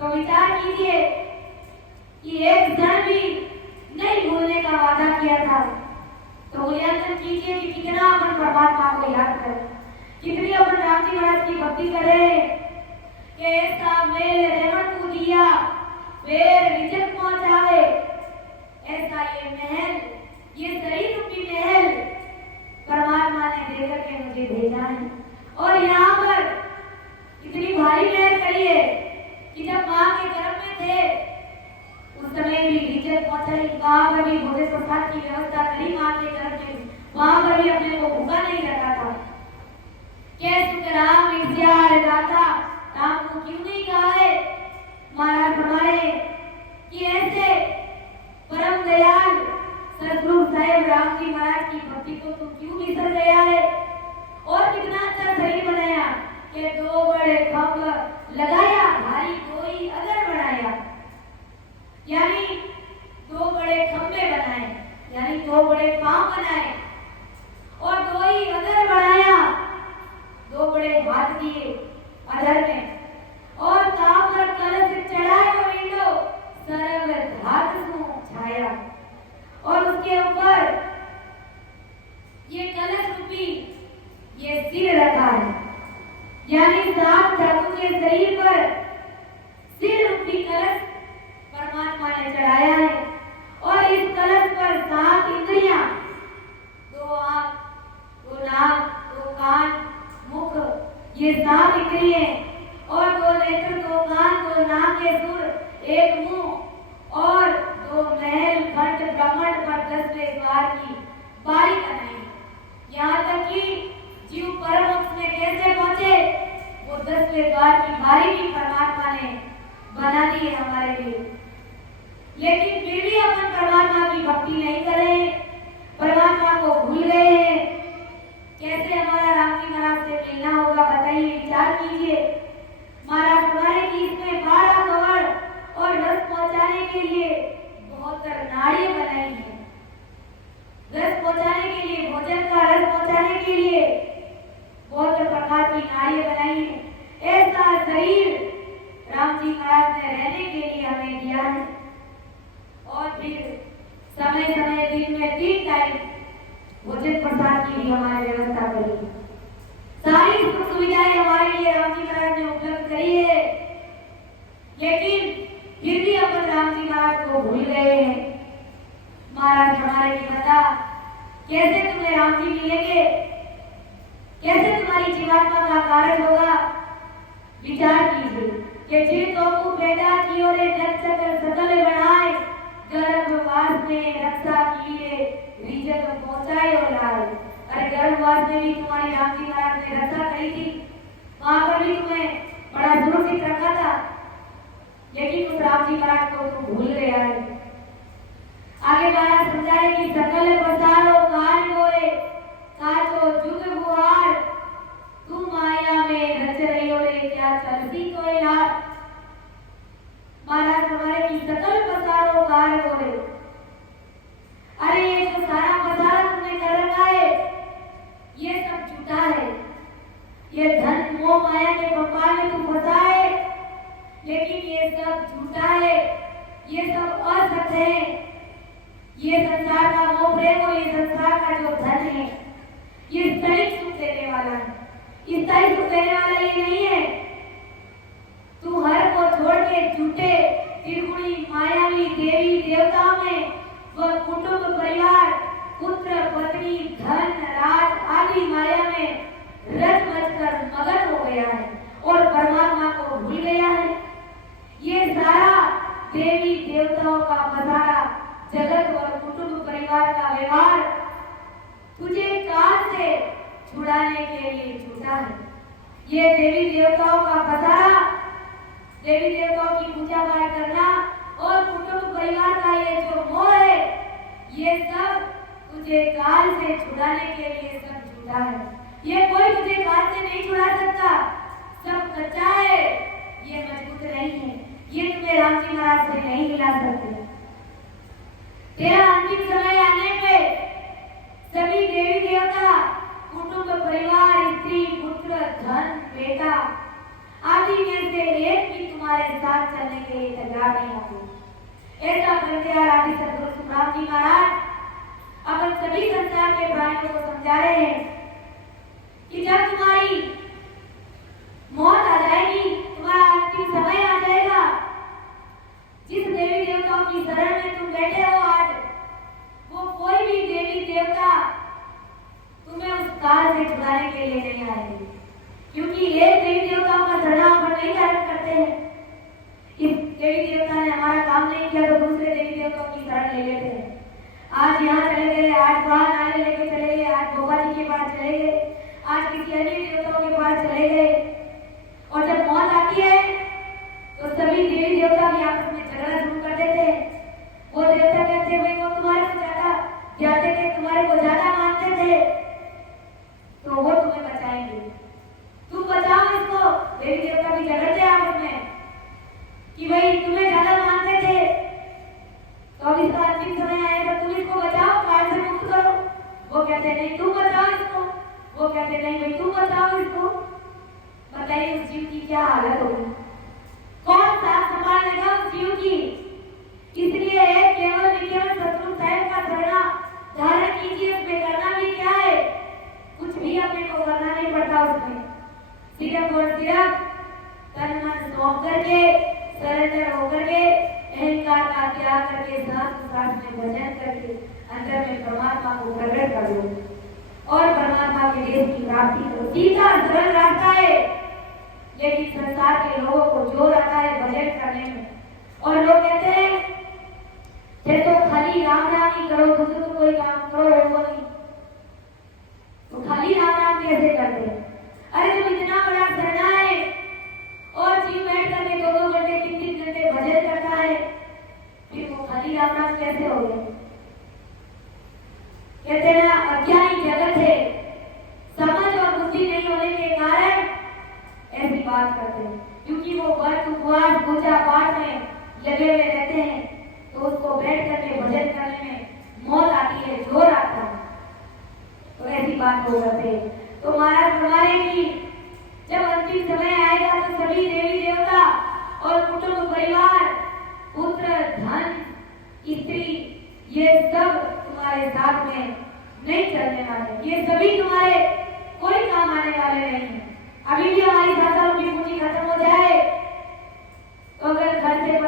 तो विचार कीजिए कि एक क्षण भी नहीं भूलने का वादा किया था। तो मूल्यांकन कीजिए कि कितना अपन परमात्मा को याद करें, कितनी अपन राम जी महाराज की भक्ति करें। कि ऐसा मेल रेवण को दिया वेर विजय पहुंचावे, ऐसा ये महल, ये शरीर रूपी महल परमात्मा ने देकर के मुझे भेजा है। और यहाँ पर इतनी भारी मेहर करी है कि जब माँ के गर्भ में थे उस समय भी इज्जत पहुंचाई, वहां पर भी भोजन प्रसाद की व्यवस्था करी माँ के गर्भ में, वहां पर भी अपने को भूखा नहीं रखा था। कैसे राम विद्यार गाथा, राम को क्यों नहीं कहा है महाराज हमारे कि ऐसे परम दयाल सदगुरु साहेब राम जी महाराज की भक्ति को तुम क्यों बिसर गया है। और कितना अच्छा शरीर बनाया कि दो बड़े खंभ लगाया, भारी कोई अगर बनाया, यानी दो बड़े खंभे बनाए, यानी दो बड़े पांव बनाए और दो ही अगर बनाया, दो बड़े हाथ दिए अधर में और ताप पर कलश चढ़ाए वो विंडो सर्व धात सु छाया। और उसके ऊपर ये कलश रूपी ये सिर रखा है, यानी सात धातु के शरीर पर सिर रूपी कलश परमात्मा ने चढ़ाया है। और इस कलश पर सात इंद्रियां, दो आंख, दो नाक, दो कान, मुख, ये सात इंद्रियां और दो नेत्र, दो कान, दो नाक, के सुर, एक मुंह और दो महल खंड ब्रह्मांड पर 10वें द्वार की बारी बनाई। यहाँ तक कि जीव परम मोक्ष में कैसे पहुंचे वो 10वें द्वार की बारी भी परमात्मा ने बना दी है हमारे लिए। लेकिन फिर भी अपन परमात्मा की भक्ति नहीं करें, परमात्मा को भूल गए हैं। कैसे हमारा राम जी महाराज से मिलना होगा बताइए, विचार कीजिए। महाराज हमारे की इसमें 12 कवड़ और रस पहुंचाने के लिए 72 नाड़ियां बनाई है। रस पहुंचाने के लिए, भोजन का रस पहुंचाने के लिए 72 प्रकार की नाड़ियां बनाई है। ऐसा शरीर राम जी महाराज ने रहने के लिए हमें दिया है। और फिर समय समय दिन में 3 टाइम भोजन प्रसाद की भी हमारी व्यवस्था करी। सारी सुख सुविधाएं हमारे लिए राम जी महाराज ने उपलब्ध करी है। लेकिन फिर भी अपन राम जी महाराज को भूल गए हैं। महाराज हमारे की बता कैसे तुम्हें राम जी मिलेंगे, कैसे तुम्हारी जीवात्मा का कार्य होगा। विचार कीजिए कि जिन को पैदा कियो रे सकल बनाए, गर्भवास में रक्षा किए रिजक पहुंचाए और लाए। अरे गर्भवास में भी तुम्हारी राम जी महाराज ने रक्षा करी थी, वहां पर भी तुम्हें बड़ा सुरक्षित रखा था, लेकिन उस राम जी महाराज को तुम भूल गया है। आगे महाराज समझाए कि सकल पसारो काल मोरे काचो जुग बुहार, तू माया में रच रही हो रे क्या चलती कोई रात। महाराज हमारे की सकल पसारो काल मोरे, अरे ये जो सारा पसारा तुमने कर रखा है ये सब झूठा है। ये धन मोह माया के व्यापार में तुम फंसा है, लेकिन ये सब झूठा है, ये सब असत्य है। ये संसार का मोह प्रेम और ये संसार का जो धन है ये स्थायी सुख देने वाला है, स्थायी सुख देने वाला ये नहीं है। तू हर को छोड़ के झूठे त्रिगुणी मायावी देवी देवताओं में वह कुटुंब परिवार पुत्र पत्नी धन राज आदि माया में रच कर मगन हो गया है और परमात्मा को भूल गया है। ये सारा देवी देवताओं का बसारा जगत और कुटुंब परिवार का व्यवहार तुझे काल से छुड़ाने के लिए छूटा है। ये देवी देवताओं का बसारा, देवी देवताओं की पूजा पाठ करना और कुटुंब परिवार का ये जो मोह है ये सब तुझे काल से छुड़ाने के लिए सब छूटा है। ये कोई तुझे काल से नहीं छुड़ा सकता, सब कच्चा है, ये मजबूत नहीं है, ये तुम्हें राम जी महाराज से नहीं मिला सकते। तेरा अंतिम समय आने पे सभी देवी देवता कुटुंब परिवार स्त्री पुत्र धन बेटा आदि में से एक भी तुम्हारे साथ चलने के लिए तैयार नहीं होंगे। ऐसा प्रत्यार आदि सदगुरु राम जी महाराज अपन सभी संसार के प्राणियों को समझा रहे हैं कि जब तुम्हारी मौत आ जाएगी, तुम्हारा अंतिम समय आ जाएगा, जिस देवी देवताओं की शरण में तुम बैठे हो आज, वो कोई भी देवी देवता तुम्हें उस काल से छुड़ाने के लिए नहीं आएंगे, क्योंकि एक देवी देवताओं का शरण अपन नहीं धारण करते हैं। इस देवी देवता ने हमारा काम नहीं किया तो दूसरे देवी देवताओं की शरण ले लेते हैं। आज यहाँ चले गए, आज वहां नारे लेके चले गए, आज भोपा जी के पास चले गए, आज किसी अन्य देवताओं के पास चले गए, और जब मौत आती है तो सभी देवी देवता भी आपस में झगड़ा शुरू कर देते हैं। वो देवता कहते हैं भाई वो तुम्हारे को ज्यादा जाते थे, तुम्हारे को ज्यादा मानते थे, तो वो तुम्हें बचाएंगे, तुम बचाओ इसको। देवी देवता भी झगड़ते हैं आपस में कि भाई तुम्हें ज्यादा मानते थे, तो अब इसका अंतिम समय आएगा, तुम इसको बचाओ, काल से मुक्त करो। वो कहते नहीं तुम बचाओ इसको, वो कहते नहीं भाई तुम बचाओ इसको। बताइए उस जीव की क्या हालत होगी, कौन साथ संभाल लेगा उस जीव की। इसलिए केवल केवल सतगुरु साहिब का शरण धारण कीजिए। उसमें करना भी क्या है, कुछ भी अपने को करना नहीं पड़ता, उसमें सिर्फ और सिर्फ तन मन सौंप करके, सरेंडर होकर के, अहंकार का त्याग करके, सांस में भजन करके अंदर में परमात्मा को प्रकट कर लो और परमात्मा के देश की प्राप्ति करो। सीधा सरल रास्ता है, लेकिन संसार के लोगों को जोर आता है भजन करने में, और लोग कहते हैं तो खाली राम राम ही करो, दूसरे को कोई काम करो वो नहीं, तो खाली राम राम कैसे करते हैं? अरे तुम इतना बड़ा शरणा है और जीव बैठ करके 2-2 घंटे 3-3 घंटे भजन करता है, फिर वो खाली राम राम कैसे हो गए? कहते हैं ना अज्ञानी जगत है, समझ और बुद्धि नहीं होने के कारण ऐसी बात करते हैं, क्योंकि वो व्रत उपवास पूजा पाठ में लगे हुए रहते हैं, तो उसको बैठ करके भजन करने में मौत आती है, जोर आता है, तो ऐसी बात हो करते हैं। तो महाराज फरमा रहे कि जब अंतिम समय आएगा तो सभी देवी देवता और कुटुंब परिवार, पुत्र धन स्त्री, ये सब तुम्हारे साथ में नहीं चलने वाले, ये सभी तुम्हारे कोई काम आने वाले नहीं है। अभी भी हमारी सासाओं की पूंजी खत्म हो जाए तो अगर घर से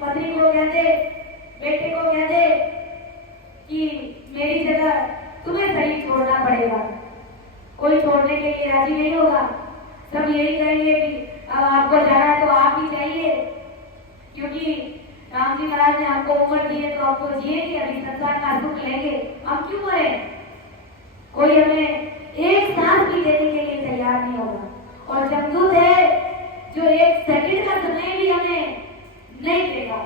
पत्नी को कह दे, बेटे को कह दे कि मेरी जगह तुम्हें शरीर छोड़ना पड़ेगा, कोई छोड़ने के लिए राजी नहीं होगा। सब यही कहेंगे कि अब आपको जाना है तो आप ही जाइए, क्योंकि राम जी महाराज ने हमको उम्र दी है तो आपको जिएंगे, अभी संसार का सुख लेंगे, हम क्यों मरे? कोई हमें एक सांस भी देने के लिए तैयार नहीं होगा। और जमदूत है जो एक सेकंड का समय भी हमें नहीं देगा,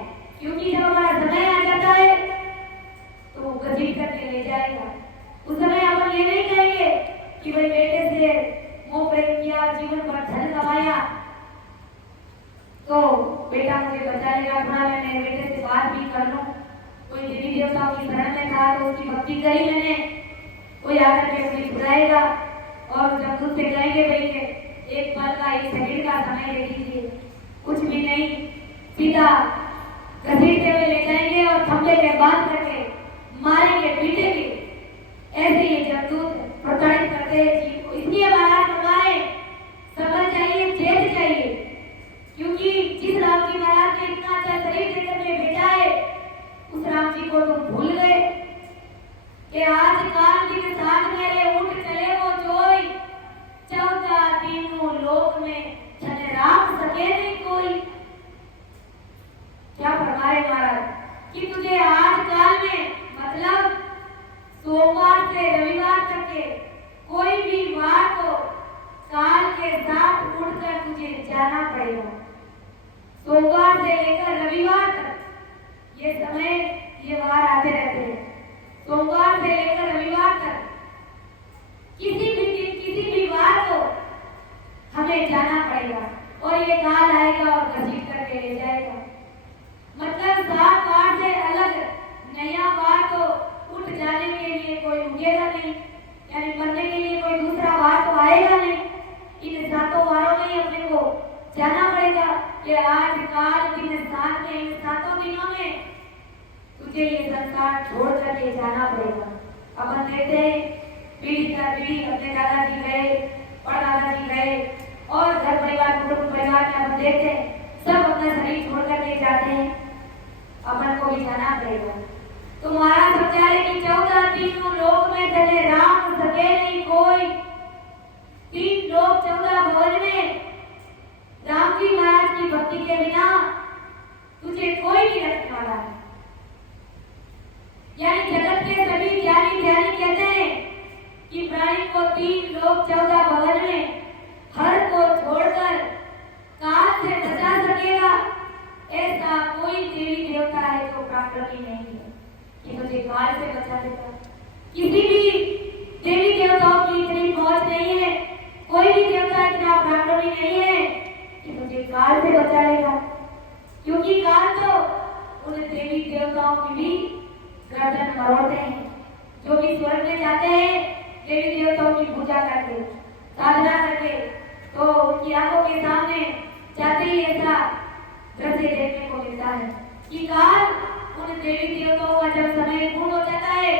क्योंकि जब हमारा समय आ जाता है तो वो घसीट करके ले जाएगा। उस समय अपन ये नहीं कहेंगे कि भाई बेटे से मोह प्रेम किया, जीवन भर धन कमाया तो बेटा मुझे बचा लेगा, थोड़ा मैं मेरे बेटे से बात भी कर लूं, कोई देवी देवताओं की शरण में था तो उसकी भक्ति करी मैंने, कोई आकर के मुझे बुलाएगा और जब तुझसे कहेंगे भाई एक पल का, एक सेकंड का समय दे दीजिए, कुछ भी नहीं, सीधा घसीटते हुए ले जाएंगे और खंभे पे बांध करके मारेंगे, पीटेंगे। ऐसे ये जमदूत प्रताड़ित करते हैं जीव को। इसलिए महाराज हमारे समझ जाइए, चेत जाइए, क्योंकि जिस राम जी महाराज ने इतना अच्छा शरीर देकर के भेजा है, उस राम जी को तुम भूल गए कि आज काल दिन साथ मेरे उठ चले वो जोई, 14 तीनों लोक में छने राख सके नहीं कोई। क्या फरमाए महाराज कि तुझे आज काल में, मतलब सोमवार से रविवार तक के कोई भी वार को काल के साथ उठकर तुझे जाना पड़ेगा। सोमवार से लेकर रविवार तक ये समय, ये वार आते रहते हैं। सोमवार से लेकर रविवार तक किसी भी दिन, किसी भी वार को हमें जाना पड़ेगा और ये काल आएगा और घसीट करके ले जाएगा। मतलब 7 वार से अलग नया वार तो उठ जाने के लिए कोई उठेगा नहीं, यानी मरने के लिए कोई दूसरा वार तो आएगा नहीं। इन 7 वारों में ही अपने को जाना पड़ेगा कि आज काल दिन साथ में, इन 7 दिनों में तुझे ये संसार छोड़ करके जाना पड़ेगा। अपन देखते हैं पीढ़ी दर पीढ़ी अपने दादाजी गए, परदादाजी गए और घर परिवार कुटुंब परिवार में अपन देखते हैं सब अपना शरीर छोड़ करके जाते हैं, अपन को भी जाना पड़ेगा। तो महाराज समझा रहे कि 14 तीनों लोक में चले राम सके नहीं कोई, 3 लोक 14 भवन में राम जी महाराज की भक्ति के बिना तुझे कोई नहीं रखने वाला है। यानी जगत के सभी ज्ञानी ध्यानी कहते हैं कि प्राणी को 3 लोक 14 भवन में हर को छोड़कर काल से बचा सकेगा, ऐसा कोई देवी देवता है जो प्राकृति नहीं है कि मुझे काल से बचा देगा। किसी भी देवी देवताओं की इतनी पहुंच नहीं है, कोई भी देवता इतना प्राकृति नहीं है कि मुझे काल से बचा लेगा, क्योंकि काल तो उन देवी देवताओं की भी गर्दन मरोड़ते हैं जो भी स्वर्ग में जाते हैं देवी देवताओं की पूजा करके साधना करके, तो उनकी आंखों के सामने जाते ही ऐसा दृश्य देखने को मिलता है कि काल उन देवी देवताओं का जब समय पूर्ण हो जाता है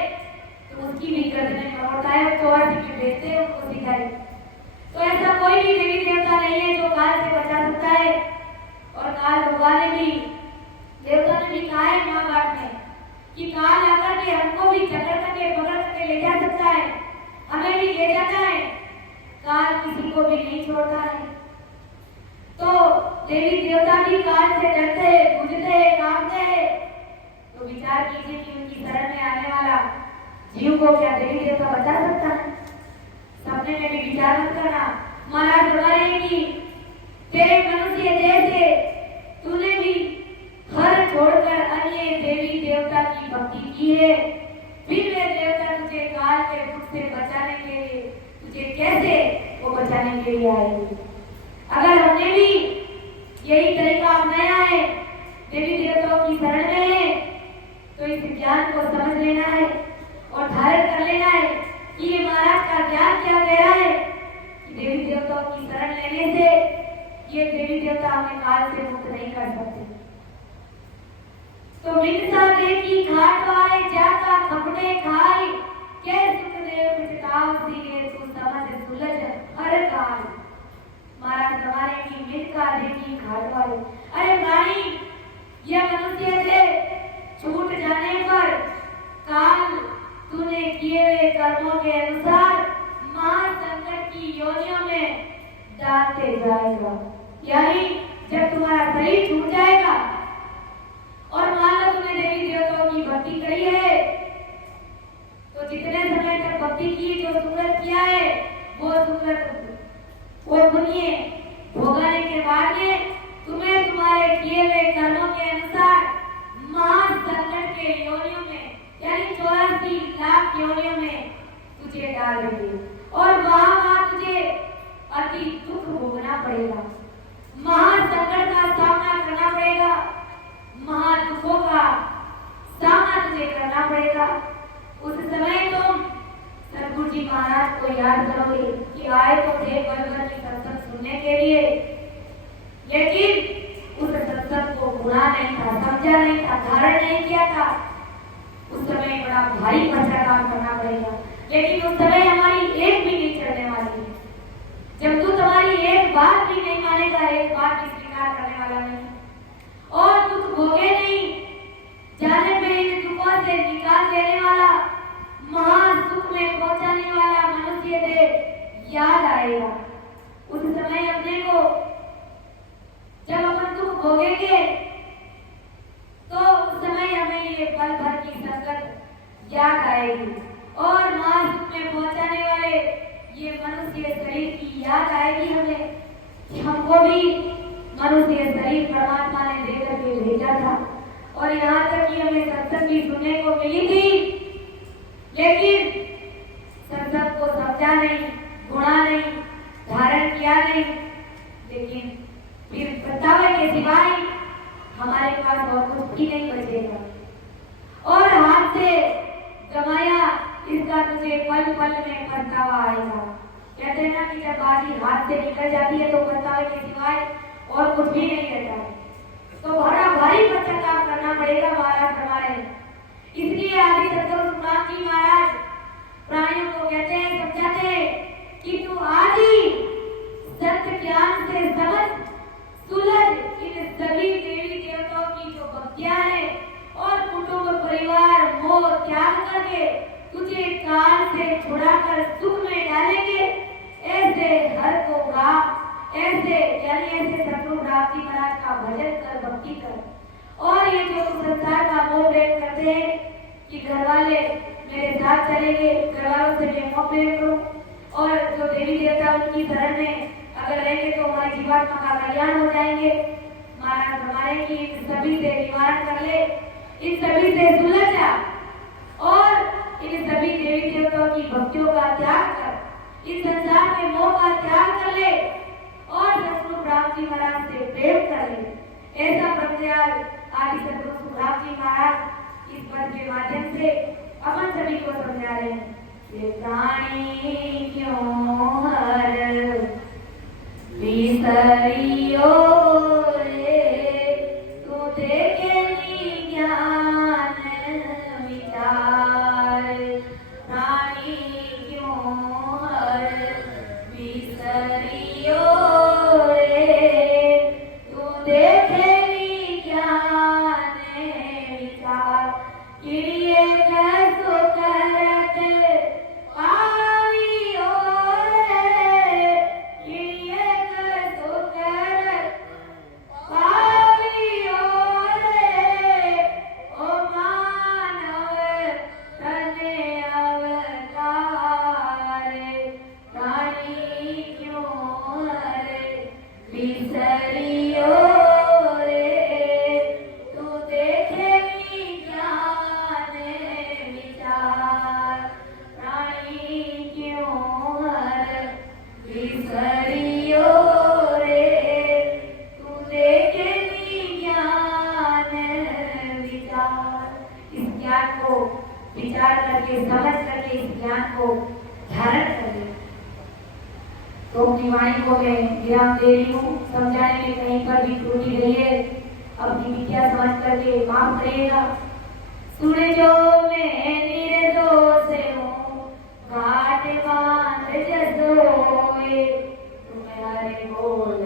तो उसकी भी गर्दन मरोड़ता है और 84 में भेजते हैं उनको सिखाए। तो ऐसा कोई भी देवी देवता नहीं है जो काल से बचा सकता है। और काल भगवान ने भी देवता ने भी कहा है महाभारत में कि काल आकर के हमको भी जकड़ करके पकड़ करके ले जा सकता है, हमें भी ले जाता है, काल किसी को भी नहीं छोड़ता है। तो देवी देवता भी काल से डरते हैं, पूजते हैं, कांपते हैं। तो विचार कीजिए कि उनकी शरण में आने वाला जीव को क्या देवी देवता बचा सकता है? सपने में भी विचार मत करना। महाराज बता रहे हैं कि तेरे मनुष्य देह से तूने भी हर छोड़कर अन्य देवी देवता की भक्ति की है, फिर वे देवता तुझे काल के दुख से बचाने के लिए तुझे कैसे वो बचाने के लिए आएंगे? अगर हमने भी यही तरीका अपनाया है, देवी देवताओं की शरण में है, तो इस ज्ञान को समझ लेना है और धारण कर लेना है कि ये महाराज का ज्ञान क्या कह रहा है कि देवी देवताओं की शरण लेने से ये देवी देवता हमें काल से मुक्त नहीं कर सकते। तो मिलता देखी घाट वाले जाता खपड़े खाई, के सुखदेव पिताओ सीगे तू समझ सुलझ हर काल। महाराज हमारे की मिलका देखी घाट वाले, अरे भाई ये मनुष्य से छूट जाने पर काल तूने किए हुए कर्मों के अनुसार महासंकट की योनियों में डालते जाएगा। यानी जब तुम्हारा शरीर छूट जाएगा और मान लो तुमने देवी देवताओं की भक्ति करी है, तो जितने समय तक भक्ति की जो सुंदर किया है वो सुंदर वो पुण्य भोगने के बाद में तुम्हें तुम्हारे किए हुए कर्मों के अनुसार महासंकट के योनियों में यानी 84 लाख योनियों में तुझे डाल देंगे और वहां तुझे अति दुख भोगना पड़ेगा, महासंकट का सामना करना पड़ेगा, महादुखों का सामना तुझे करना पड़ेगा। उस समय तुम सदगुरु जी महाराज को याद करोगे कि आए तो थे बलवर की सत्संग सुनने के लिए, लेकिन उस सत्संग को बुरा नहीं था, समझा नहीं था, धारण नहीं किया था। उस समय बड़ा भारी पश्चाताप करना पड़ेगा, लेकिन उस समय हमारी एक भी नहीं चलने वाली है। जब तू तुम्हारी एक बात भी नहीं मानेगा, एक बात भी स्वीकार करने वाला नहीं और दुख भोगे नहीं, जाने पे इन दुखों से निकाल देने वाला, महासुख में पहुंचाने वाला मनुष्य देह याद आएगा। उस समय अपने को जब अपन दुख भोगेंगे तो उस समय हमें ये पल भर की संकट याद आएगी और महासुख में पहुंचाने वाले ये मनुष्य शरीर की याद आएगी हमें कि हमको भी मनुष्य शरीर परमात्मा ने दे करके भेजा था और यहाँ तक कि हमें सत्संग भी सुनने को मिली थी, लेकिन सत्संग को समझा नहीं, गुणा नहीं, धारण किया नहीं, लेकिन फिर पछतावे के सिवाय हमारे पास और कुछ भी नहीं बचेगा और हाथ से कमाया इसका तुझे पल पल में पछतावा आएगा। कहते हैं ना कि जब बाजी हाथ से निकल जाती है तो पछतावे के सिवाय और कुछ भी नहीं रहता है। तो बड़ा भारी पश्चाताप करना पड़ेगा। महाराज हमारे के काल से छुड़ाकर सुख में डालेंगे, ऐसे हर को गा, ऐसे यानी ऐसे सतगुरु प्राप्ति महाराज का भजन कर, भक्ति कर। और ये जो संसार का मोह प्रेम करते हैं कि घर वाले मेरे साथ चलेंगे, घर वालों से मैं मोह प्रेम करूं, और जो देवी देवता उनकी शरण में अगर रहेंगे तो हमारी जीवात्मा का कल्याण हो जाएंगे। महाराज हमारे की इन सभी से निवारण कर ले, इन सभी से सुलझ जा, और इन सभी देवी देवताओं की भक्तियों का त्याग कर, इस संसार के मोह का त्याग कर ले, और सतगुरु प्राप्ति महाराज से प्रेम कर ले। ऐसा प्रत्याग आदि सतगुरु सुखराम जी महाराज इस पद के माध्यम से अपन सभी को समझा रहे हैं। ये प्राणी क्यों हर विसरियो रे, तू देखे ज्ञान विचार, प्राणी क्यों हर विसरियो रे, तू देखे ज्ञान विचार, किरिए कैसो करत पावियो रे, किरिए कैसो करत पावियो रे, ओ मानव तने अवतार, प्राणी क्यों हर विसरियो रे, तू देखे ज्ञान विचार, प्राणी क्यों हर विसरियो रे, तू देखे ज्ञान विचार। इस ज्ञान को विचार करके, समझ करके इस ज्ञान को धारण कर ले। तो अपनी वाणी को मैं विराम दे रही हूँ। समझाने में कहीं पर भी त्रुटि रही है, अपनी विद्या समझ करके माफ करिएगा। सुने जो मैं निर्दोष हूँ, घाट बांध जसोए, तुम्हारे बोल